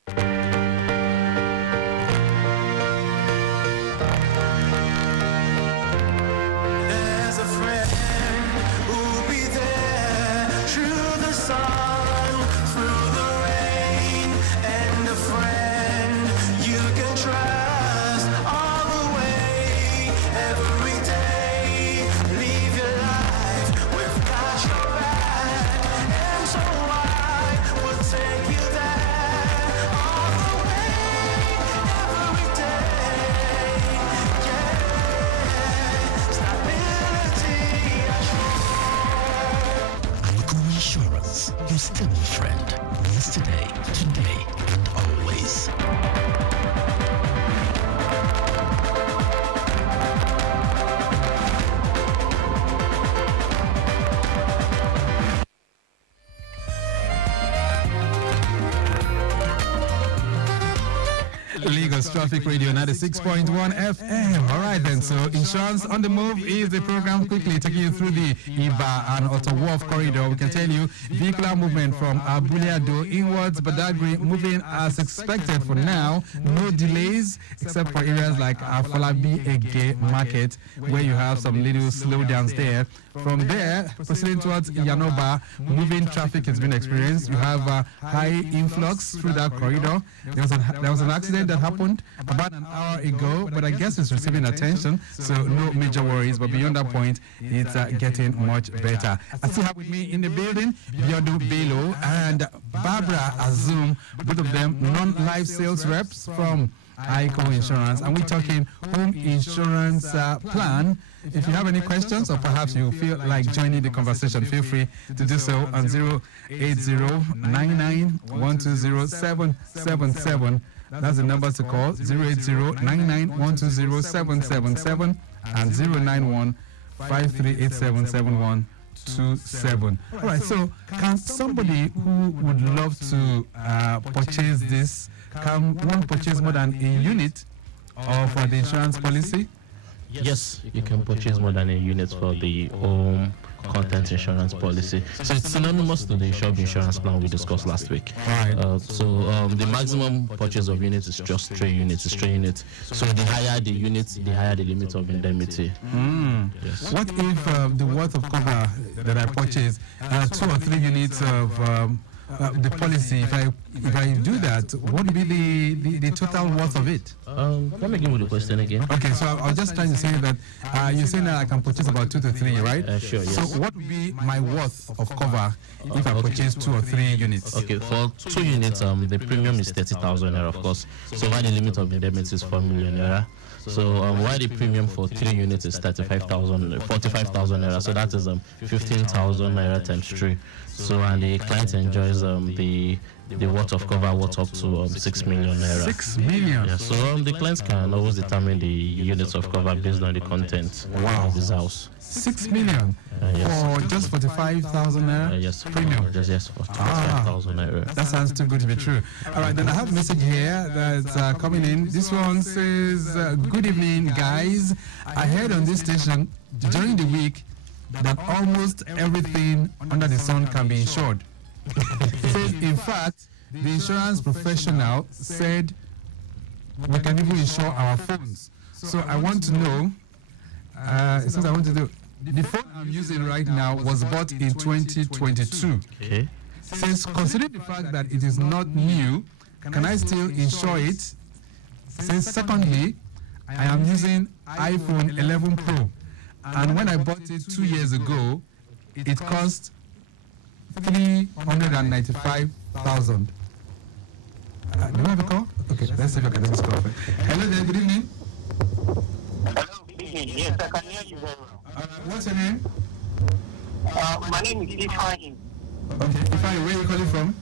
There's a friend who'll be there through the sun, through the rain, and a friend you can trust all the way, every day. Live your life, we've got your back, and so I will take you there all the way, every day. Akan Insurance, your stable friend. Yesterday, today, and always. Lagos Traffic Radio 96.1 FM. All right then, so Insurance on the Move is the program quickly taking you through the Iba and Auto Wharf corridor. We can tell you vehicular movement from Abuleado inwards, Badagry moving as expected for now. No delays except for areas like Afolabi Ege Market where you have some little slowdowns there. From there, proceeding towards Yanoba, moving traffic has been experienced. You have high influx through that corridor. There was an accident that happened about an hour ago, but I guess it's receiving attention, so no major worries. But beyond that point, it's getting much better. I still have with me in the building Biodu Bello and Barbara Azum, both of them non-life sales reps from ICO Insurance, and we're talking home insurance plan. If you have any questions or perhaps you feel like joining the conversation, feel free to do so on 080-99-120-777. That's the number to call, 080-99-120-777 and 091-5387-7127. All right, so can somebody who would love to purchase this, can one purchase more than a unit of the insurance policy? Yes, you can purchase more than a unit for the home content insurance policy. So it's synonymous to the shop insurance plan we discussed last week. Right. The maximum purchase of units is just 3 units. It's 3 units. So the higher the units, the higher the limit of indemnity. Yes. What if the worth of cover that I purchase, 2 or 3 units of the policy, if I do that, what would be the total worth of it? Let me give you the question again. Okay, so I was just trying to say that you're saying that I can purchase about 2 to 3, right? Sure, yes. So what would be my worth of cover if I purchase 2 or 3 units? Okay, for 2 units, the premium is 30,000 naira, of course. So why the limit of indemnity is 4 million naira. So why the premium for 3 units is 45,000 naira. So that is 15,000 naira times 3. So and the client enjoys the worth of cover worth up to 6 million naira. 6 million. Yeah. So the clients can always determine the units of cover based on the content of his house. 6 million yes. for just 45,000 naira? Yes, premium. Yes, for 45,000 naira. That sounds too good to be true. All right, then I have a message here that's coming in. This one says, good evening, guys. I heard on this station during the week that almost everything under the sun can be insured. Says, in fact, the insurance professional said we can even insure our phones. So I want to know, since I want to do, the phone I'm using right now was bought in 2022. Okay. Since considering the fact that it is not new, can I still insure it? Since secondly, I am using iPhone 11 Pro, and when I bought it 2 years ago, it cost 395,000. Do you have a call? Okay, let's see if I can take this call. Hello there, good evening. Hello, good evening. Yes, I can hear you very well. What's your name? My name is Ifeanyi. Okay, Ifeanyi, where are you calling from?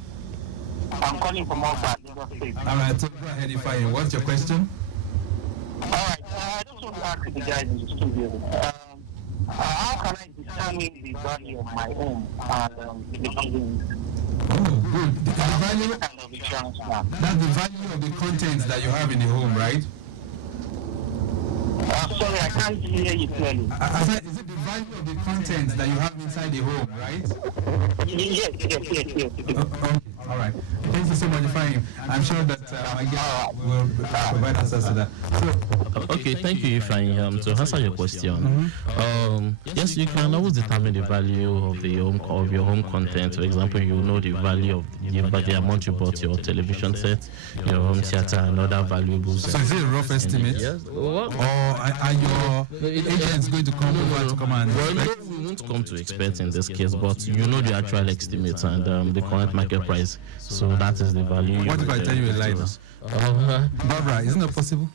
I'm calling from Oba, Lagos State. All right, so go ahead, Ifeanyi. What's your question? All right, I don't also ask the guys in the studio, how can I determine the value of my home and the buildings? Oh, good. The value, kind of insurance plan? that's the value of the contents that you have in the home, right? Sorry, I can't hear you clearly. I said, is it the value of the contents that you have inside the home, right? Yes. Okay, all right. Thank you so much, Ifeanyi. I'm sure that my guest will provide answers to that. So, Okay, thank you, Ifeanyi. To answer your question, yes, you can always determine the value of your home content. For example, you know the value of the amount you bought your television set, your home theater, and other valuables. So is it a rough estimate? Yes. What? Or are your agents going to come over to come and Well, no, inspect? we won't come to experts in this case, but you know the actual estimate and the current market price. So that is the value. What if I tell you a lie now? Barbara, isn't that possible?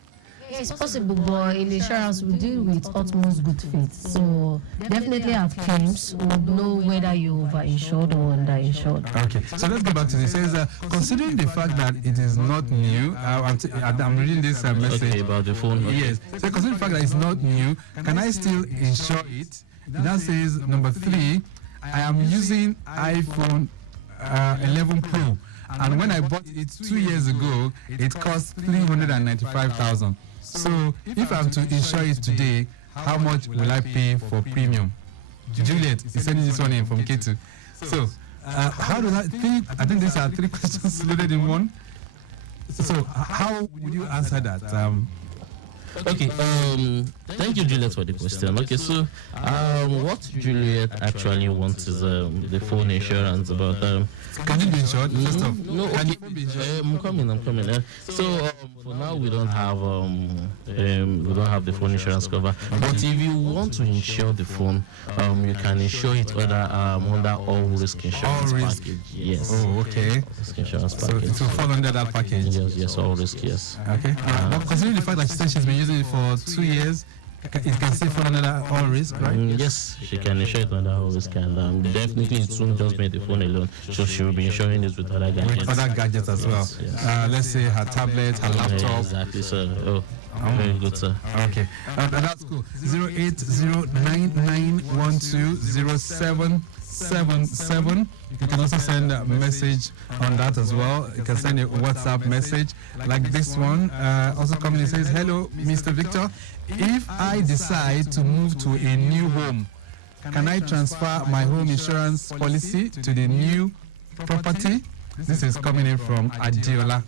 It's possible, but in insurance we deal with utmost good faith. So definitely at claims we would know whether you overinsured or underinsured. Okay, so let's go back to this. It says, considering the fact that it is not new, I'm reading this message. Okay, about the phone. Okay. Yes, so considering the fact that it's not new, can I still insure it? That says, number 3, I am using iPhone 11 Pro, and when I bought it 2 years ago, it cost 395,000. So if I'm to insure it today, how much will I pay for premium? Juliet is sending this one in from K2. So how do I think? I think these are 3 questions loaded in one. So how would you answer that? Okay, thank you, Juliet, for the question. Okay, so what Juliet actually wants is the phone insurance. About can you be insured? First off, no, okay. I'm coming. So for now, we don't have the phone insurance cover. But if you want to insure the phone, you can insure it under all risk insurance package. Yes. Oh, okay. Risk insurance package. So fall under that package. Yes, all risk. Yes. Okay. But considering the fact that she said she's been using it for 2 years, it can still fall under that all risk, right? Yes, she can insure it under all risk, and definitely it won't just be the phone alone. So she will be insuring it with other gadgets. With other gadgets as well. Yes. Let's say her tablet, her laptop. Yeah, exactly, sir. Oh, very good, sir. Okay, that's cool. 08099120777. You can also send a message on that as well. You can send a WhatsApp message like this one. Also coming in, says, hello, Mr. Victor. If I decide to move to a new home, can I transfer my home insurance policy to the new property? This is coming in from Adiola.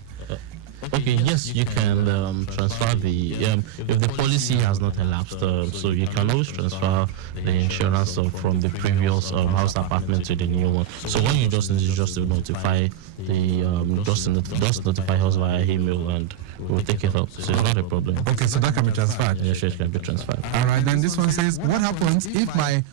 Okay, yes, you can transfer the if the policy has not elapsed, so you can always transfer the insurance from the previous house apartment to the new one. So what you just need is just to notify the just notify us via email, and we'll take it up. So it's not a problem. Okay, so that can be transferred. Yes, it can be transferred. All right, then this one says, what happens if my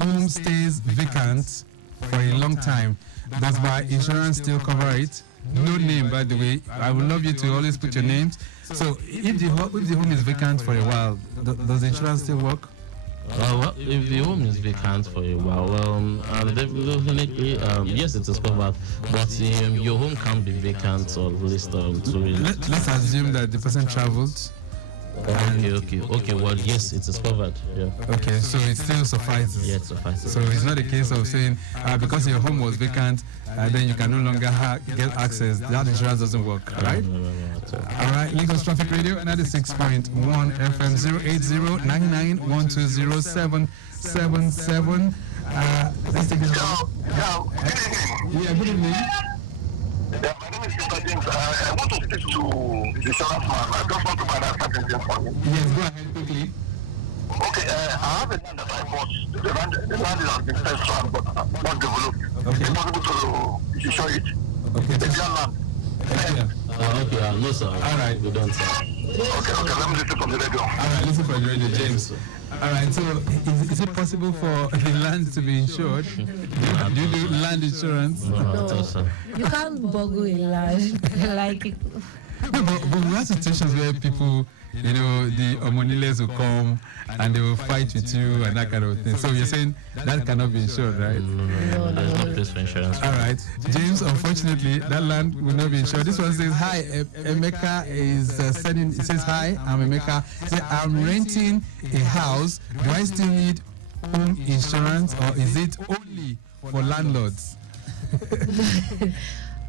home stays vacant for a long time? Does my insurance still cover it? No name, by the way. I would love you to always put your names. So if the home is vacant for a while, does the insurance still work? Well, if the home is vacant for a while, definitely, yes, it is covered. But your home can't be vacant or at least Let's assume that the person traveled. Okay. Well, yes, it is covered. Yeah. Okay, so it still suffices. Yeah, it suffices. So it's not a case of saying because your home was vacant, then you can no longer get access. That insurance doesn't work, right? No. All right, Lagos Traffic Radio, 96.1 FM, 08099120777. Let's take this call. Yeah, good evening. Yeah, my name is Mr. James. I want to speak to the insurance man. I just want to find out something for him. Yes, go ahead quickly. Okay, I have a land that I bought. The land has been first round, but not developed. Okay. It's possible to insure it. Okay. It's your land. No, sir. All right. We don't, sir. Okay, let me listen from the radio. All right, listen from the radio, James. All right, so is it possible for the land to be insured? Do you do land insurance? No, sir. You can't boggle a land like but we have situations where people, you know, the Omoniles will come and they will fight with you and that kind of thing. So you're saying that cannot be insured, right? No, there's no place for insurance. All right. James, unfortunately, that land will not be insured. This one says, hi, Emeka is sending, it says, hi, I'm Emeka. It says, I'm renting a house. Do I still need home insurance or is it only for landlords?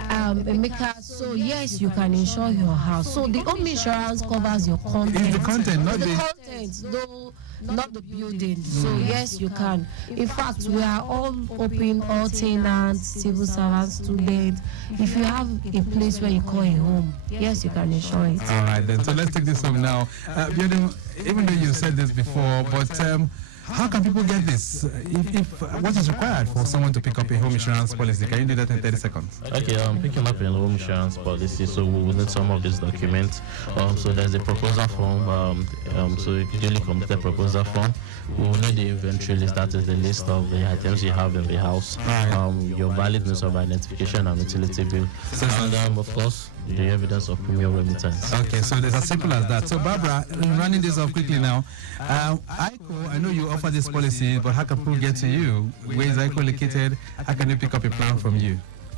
Emeka, so yes, you can insure your house. So the home insurance covers your content. It's the content, not the the content, though not the building. So yes, you can. In fact, we are all open, all tenants, civil servants, students. If you have a place where you call a home, yes, you can insure it. All right, then. So let's take this home now. Even though you said this before, but how can people get this? If what is required for someone to pick up a home insurance policy? Can you do that in 30 seconds? Okay, picking up a home insurance policy, so we will need some of these documents. So there's a proposal form. So you usually complete a proposal form. We will need the inventory list, that is the list of the items you have in the house. Your valid means of identification and utility bill. And of course, the evidence of premium remittance. Okay, so it's as simple as that. So Barbara, running this off quickly now. ICO, I know you offer this policy, but how can people get to you? Where is ICO located? How can they pick up a plan from you?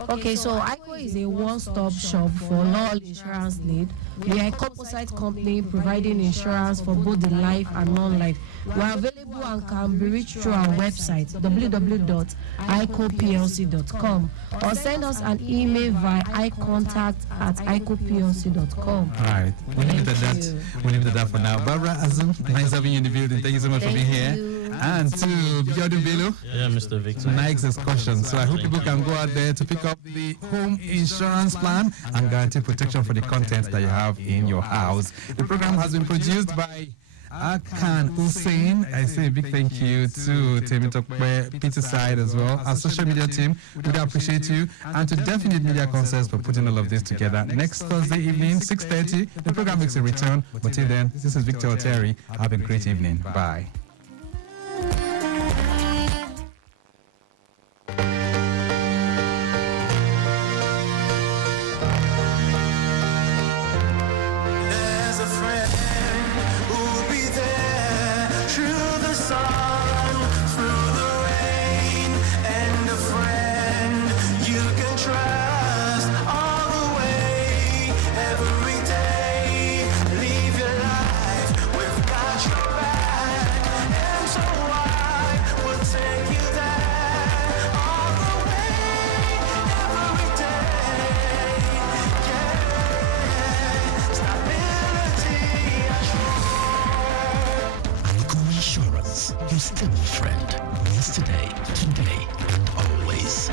Okay, so ICO is a one-stop shop for all insurance need. We are a composite company providing insurance for both the life and non-life. We are available and can be reached through our website www.icoplc.com or send us an email via icontact@icoplc.com. All right, we'll leave it at that. We'll leave it at that for now. Barbara Azum, nice having you in the building. Thank you so much for being here. And to Biodu Bello. Yeah, Mr. Victor. Nice excursion. So I hope people can go out there to pick up the home insurance plan and guarantee protection for the content that you have in your house. The program has been produced by Akan Usen. I say a big thank you to Temitokwe, Peter Side as well. Our social media team, we really appreciate you. And to Definite Media Concepts for putting all of this together. Next Thursday evening, 6:30, the program makes a return. But till then, this is Victor Oteri. Have a great evening. Bye. There's a friend who'll be there through the sun, through the rain, and a friend you can trust all the way, every day. Live your life, we've got your back, and so I will take you there all the way, every day. Akan Insurance, your stable friend. Yesterday, today, and always.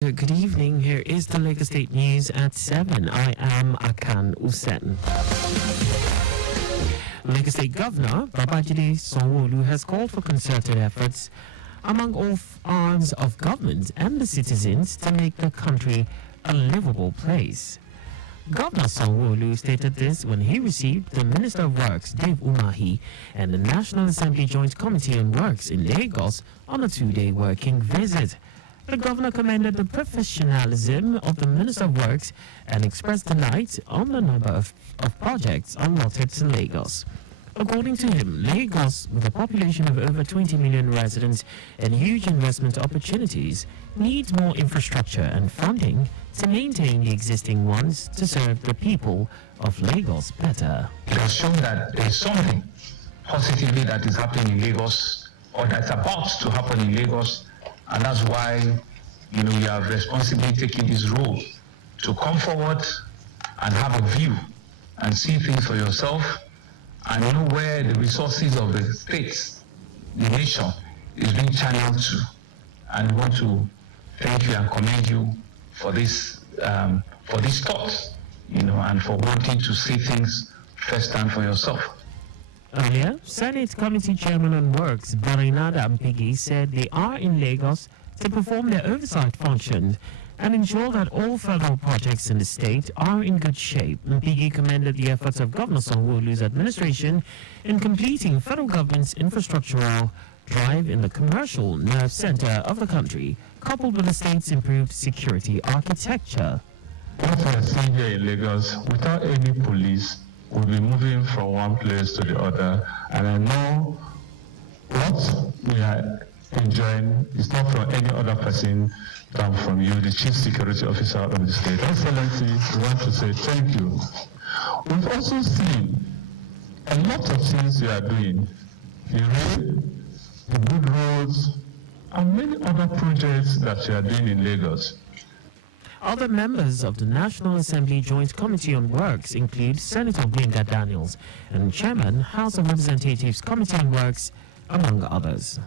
Good evening. Here is the Lagos State News at 7. I am Akan Usen. Lagos State Governor Babajide Sanwo-Olu has called for concerted efforts among all arms of government and the citizens to make the country a livable place. Governor Sanwo-Olu stated this when he received the Minister of Works, Dave Umahi, and the National Assembly Joint Committee on Works in Lagos on a two-day working visit. The governor commended the professionalism of the Minister of Works and expressed delight on the number of projects allotted to Lagos. According to him, Lagos, with a population of over 20 million residents and huge investment opportunities, needs more infrastructure and funding to maintain the existing ones to serve the people of Lagos better. It has shown that there is something positively that is happening in Lagos, or that's about to happen in Lagos, and that's why you have responsibly taken this role to come forward and have a view and see things for yourself and know where the resources of the states, the nation, is being channeled to. And we want to thank you and commend you for this thought, and for wanting to see things firsthand for yourself. Earlier, Senate Committee Chairman on Works, Barinada Mpigi, said they are in Lagos to perform their oversight functions and ensure that all federal projects in the state are in good shape. Mpigi commended the efforts of Governor Sanwo-Olu's administration in completing federal government's infrastructural drive in the commercial nerve center of the country, coupled with the state's improved security architecture. What we are seeing here in Lagos, without any police, we'll be moving from one place to the other, and I know what we are enjoying is not from any other person than from you, the Chief Security Officer of the state. Excellency, we want to say thank you. We've also seen a lot of things you are doing. The rail, the good roads, and many other projects that you are doing in Lagos. Other members of the National Assembly Joint Committee on Works include Senator Gbenga Daniels and Chairman, House of Representatives Committee on Works, among others.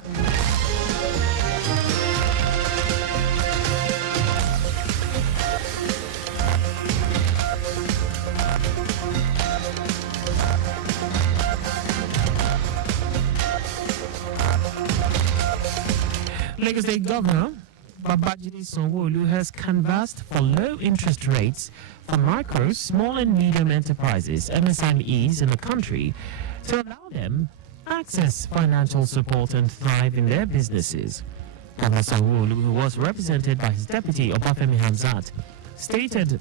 Lagos State Governor Babajide Sanwo-Olu has canvassed for low interest rates for micro, small and medium enterprises, MSMEs in the country, to allow them access financial support and thrive in their businesses. Governor Sanwo-Olu, who was represented by his deputy Obafemi Hamzat, stated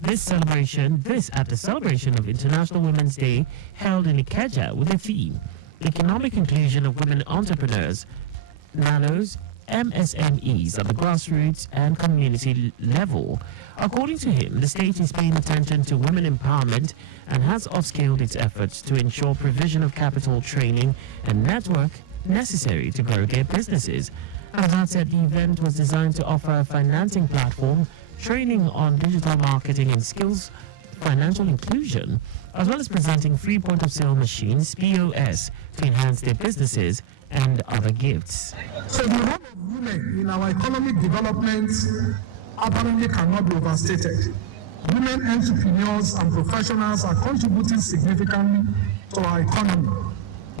this at the celebration of International Women's Day held in Ikeja with the theme, Economic Inclusion of Women Entrepreneurs, Nanos, MSMEs at the grassroots and community level. According to him, the state is paying attention to women empowerment and has upscaled its efforts to ensure provision of capital, training and network necessary to grow their businesses. Azad said the event was designed to offer a financing platform, training on digital marketing and skills, financial inclusion, as well as presenting free point-of-sale machines, POS, to enhance their businesses and other gifts. So the role of women in our economic development apparently cannot be overstated. Women entrepreneurs and professionals are contributing significantly to our economy.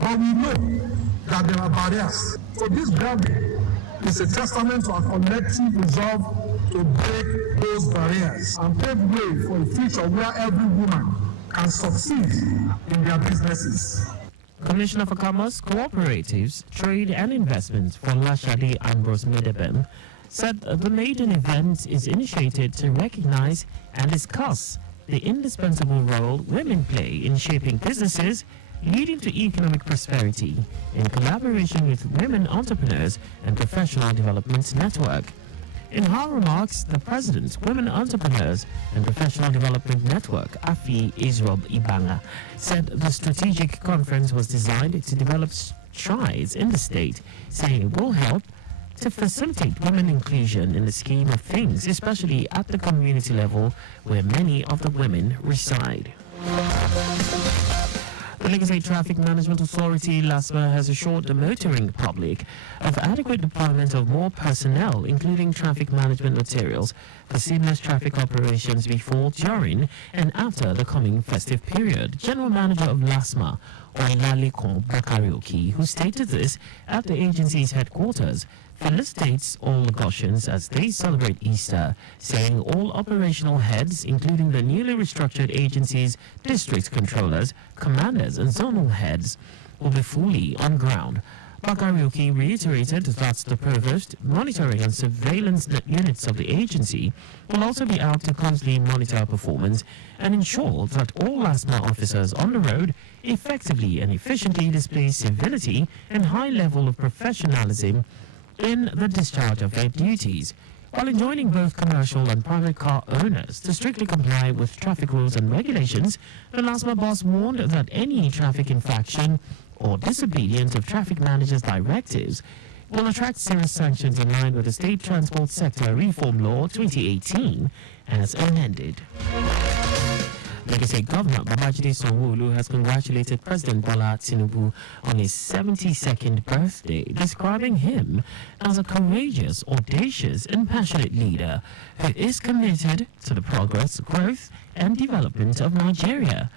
But we know that there are barriers. So this gathering is a testament to our collective resolve to break those barriers and pave way for a future where every woman can succeed in their businesses. Commissioner for Commerce, Cooperatives, Trade and Investment for Lashadi Ambrose Medebem said the maiden event is initiated to recognize and discuss the indispensable role women play in shaping businesses leading to economic prosperity in collaboration with women entrepreneurs and professional development network. In her remarks, the President, Women Entrepreneurs and Professional Development Network, AFI Israel Ibanga, said the strategic conference was designed to develop strides in the state, saying it will help to facilitate women inclusion in the scheme of things, especially at the community level where many of the women reside. The Lagos State Traffic Management Authority, LASMA, has assured the motoring public of adequate deployment of more personnel, including traffic management materials, for seamless traffic operations before, during, and after the coming festive period. General Manager of LASMA, Olalikon Bakarioki, who stated this at the agency's headquarters, felicitates all Lagosians as they celebrate Easter, saying all operational heads, including the newly restructured agency's district controllers, commanders and zonal heads, will be fully on ground. Bakari reiterated that the provost, monitoring and surveillance units of the agency will also be out to closely monitor performance and ensure that all LASMA officers on the road effectively and efficiently display civility and high level of professionalism in the discharge of their duties, while enjoining both commercial and private car owners to strictly comply with traffic rules and regulations. The LASMA boss warned that any traffic infraction or disobedience of traffic managers' directives will attract serious sanctions in line with the State Transport Sector Reform Law 2018 as amended. Lagos State Governor Babajide Sanwo-Olu has congratulated President Bola Tinubu on his 72nd birthday, describing him as a courageous, audacious and passionate leader who is committed to the progress, growth and development of Nigeria.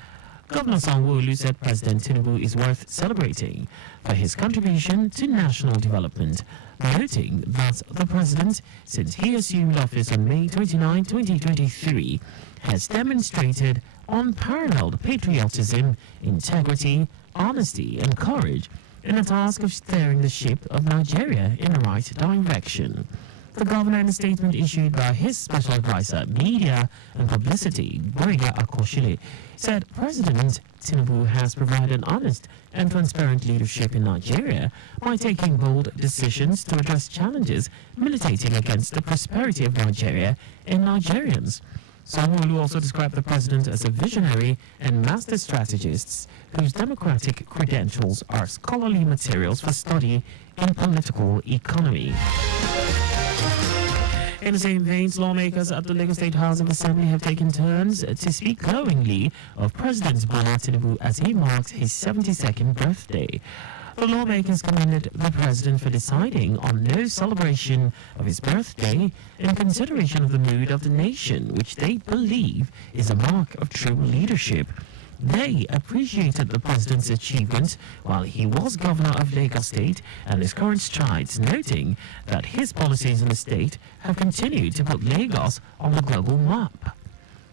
Governor Sanwo-Olu said President Tinubu is worth celebrating for his contribution to national development, noting that the president, since he assumed office on May 29, 2023, has demonstrated unparalleled patriotism, integrity, honesty and courage in the task of steering the ship of Nigeria in the right direction. The governor, in a statement issued by his special advisor, Media and Publicity, Boyega Akoshile, said President Tinubu has provided honest and transparent leadership in Nigeria by taking bold decisions to address challenges militating against the prosperity of Nigeria and Nigerians. Sanwo-Olu also described the president as a visionary and master strategist whose democratic credentials are scholarly materials for study in political economy. In the same vein, lawmakers at the Lagos State House of Assembly have taken turns to speak glowingly of President Bola Tinubu as he marks his 72nd birthday. The lawmakers commended the president for deciding on no celebration of his birthday in consideration of the mood of the nation, which they believe is a mark of true leadership. They appreciated the president's achievements while he was governor of Lagos State and his current strides, noting that his policies in the state have continued to put Lagos on the global map.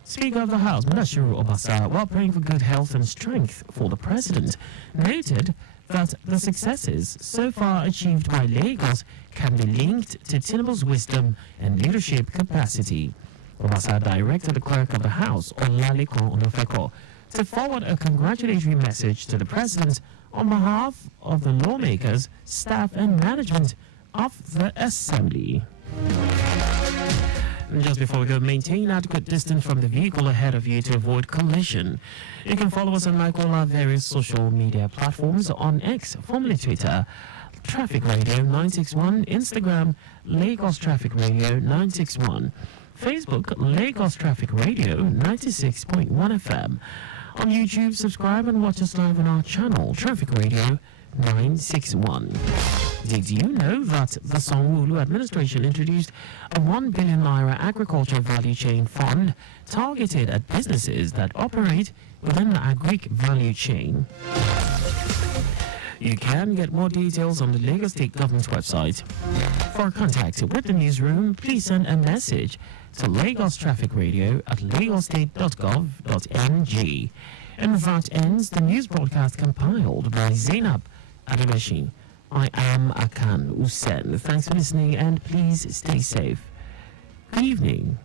Speaker of the House, Mudashiru Obasa, while praying for good health and strength for the president, noted that the successes so far achieved by Lagos can be linked to Tinubu's wisdom and leadership capacity. Obasa directed the clerk of the House, Olalekan Onofeko, to forward a congratulatory message to the president on behalf of the lawmakers, staff and management of the Assembly. And just before we go, maintain adequate distance from the vehicle ahead of you to avoid collision. You can follow us on all our various social media platforms on X, formerly Twitter, Traffic Radio 961, Instagram, Lagos Traffic Radio 961, Facebook, Lagos Traffic Radio 96.1 FM. On YouTube, subscribe and watch us live on our channel, Traffic Radio 961. Did you know that the Sanwo-Olu administration introduced a 1 billion naira agriculture value chain fund targeted at businesses that operate within the agri value chain? You can get more details on the Lagos State Government's website. For contact with the newsroom, please send a message to Lagos Traffic Radio at lagostate.gov.ng. And that ends the news broadcast compiled by Zainab Ademeshi. I am Akan Usen. Thanks for listening and please stay safe. Good evening.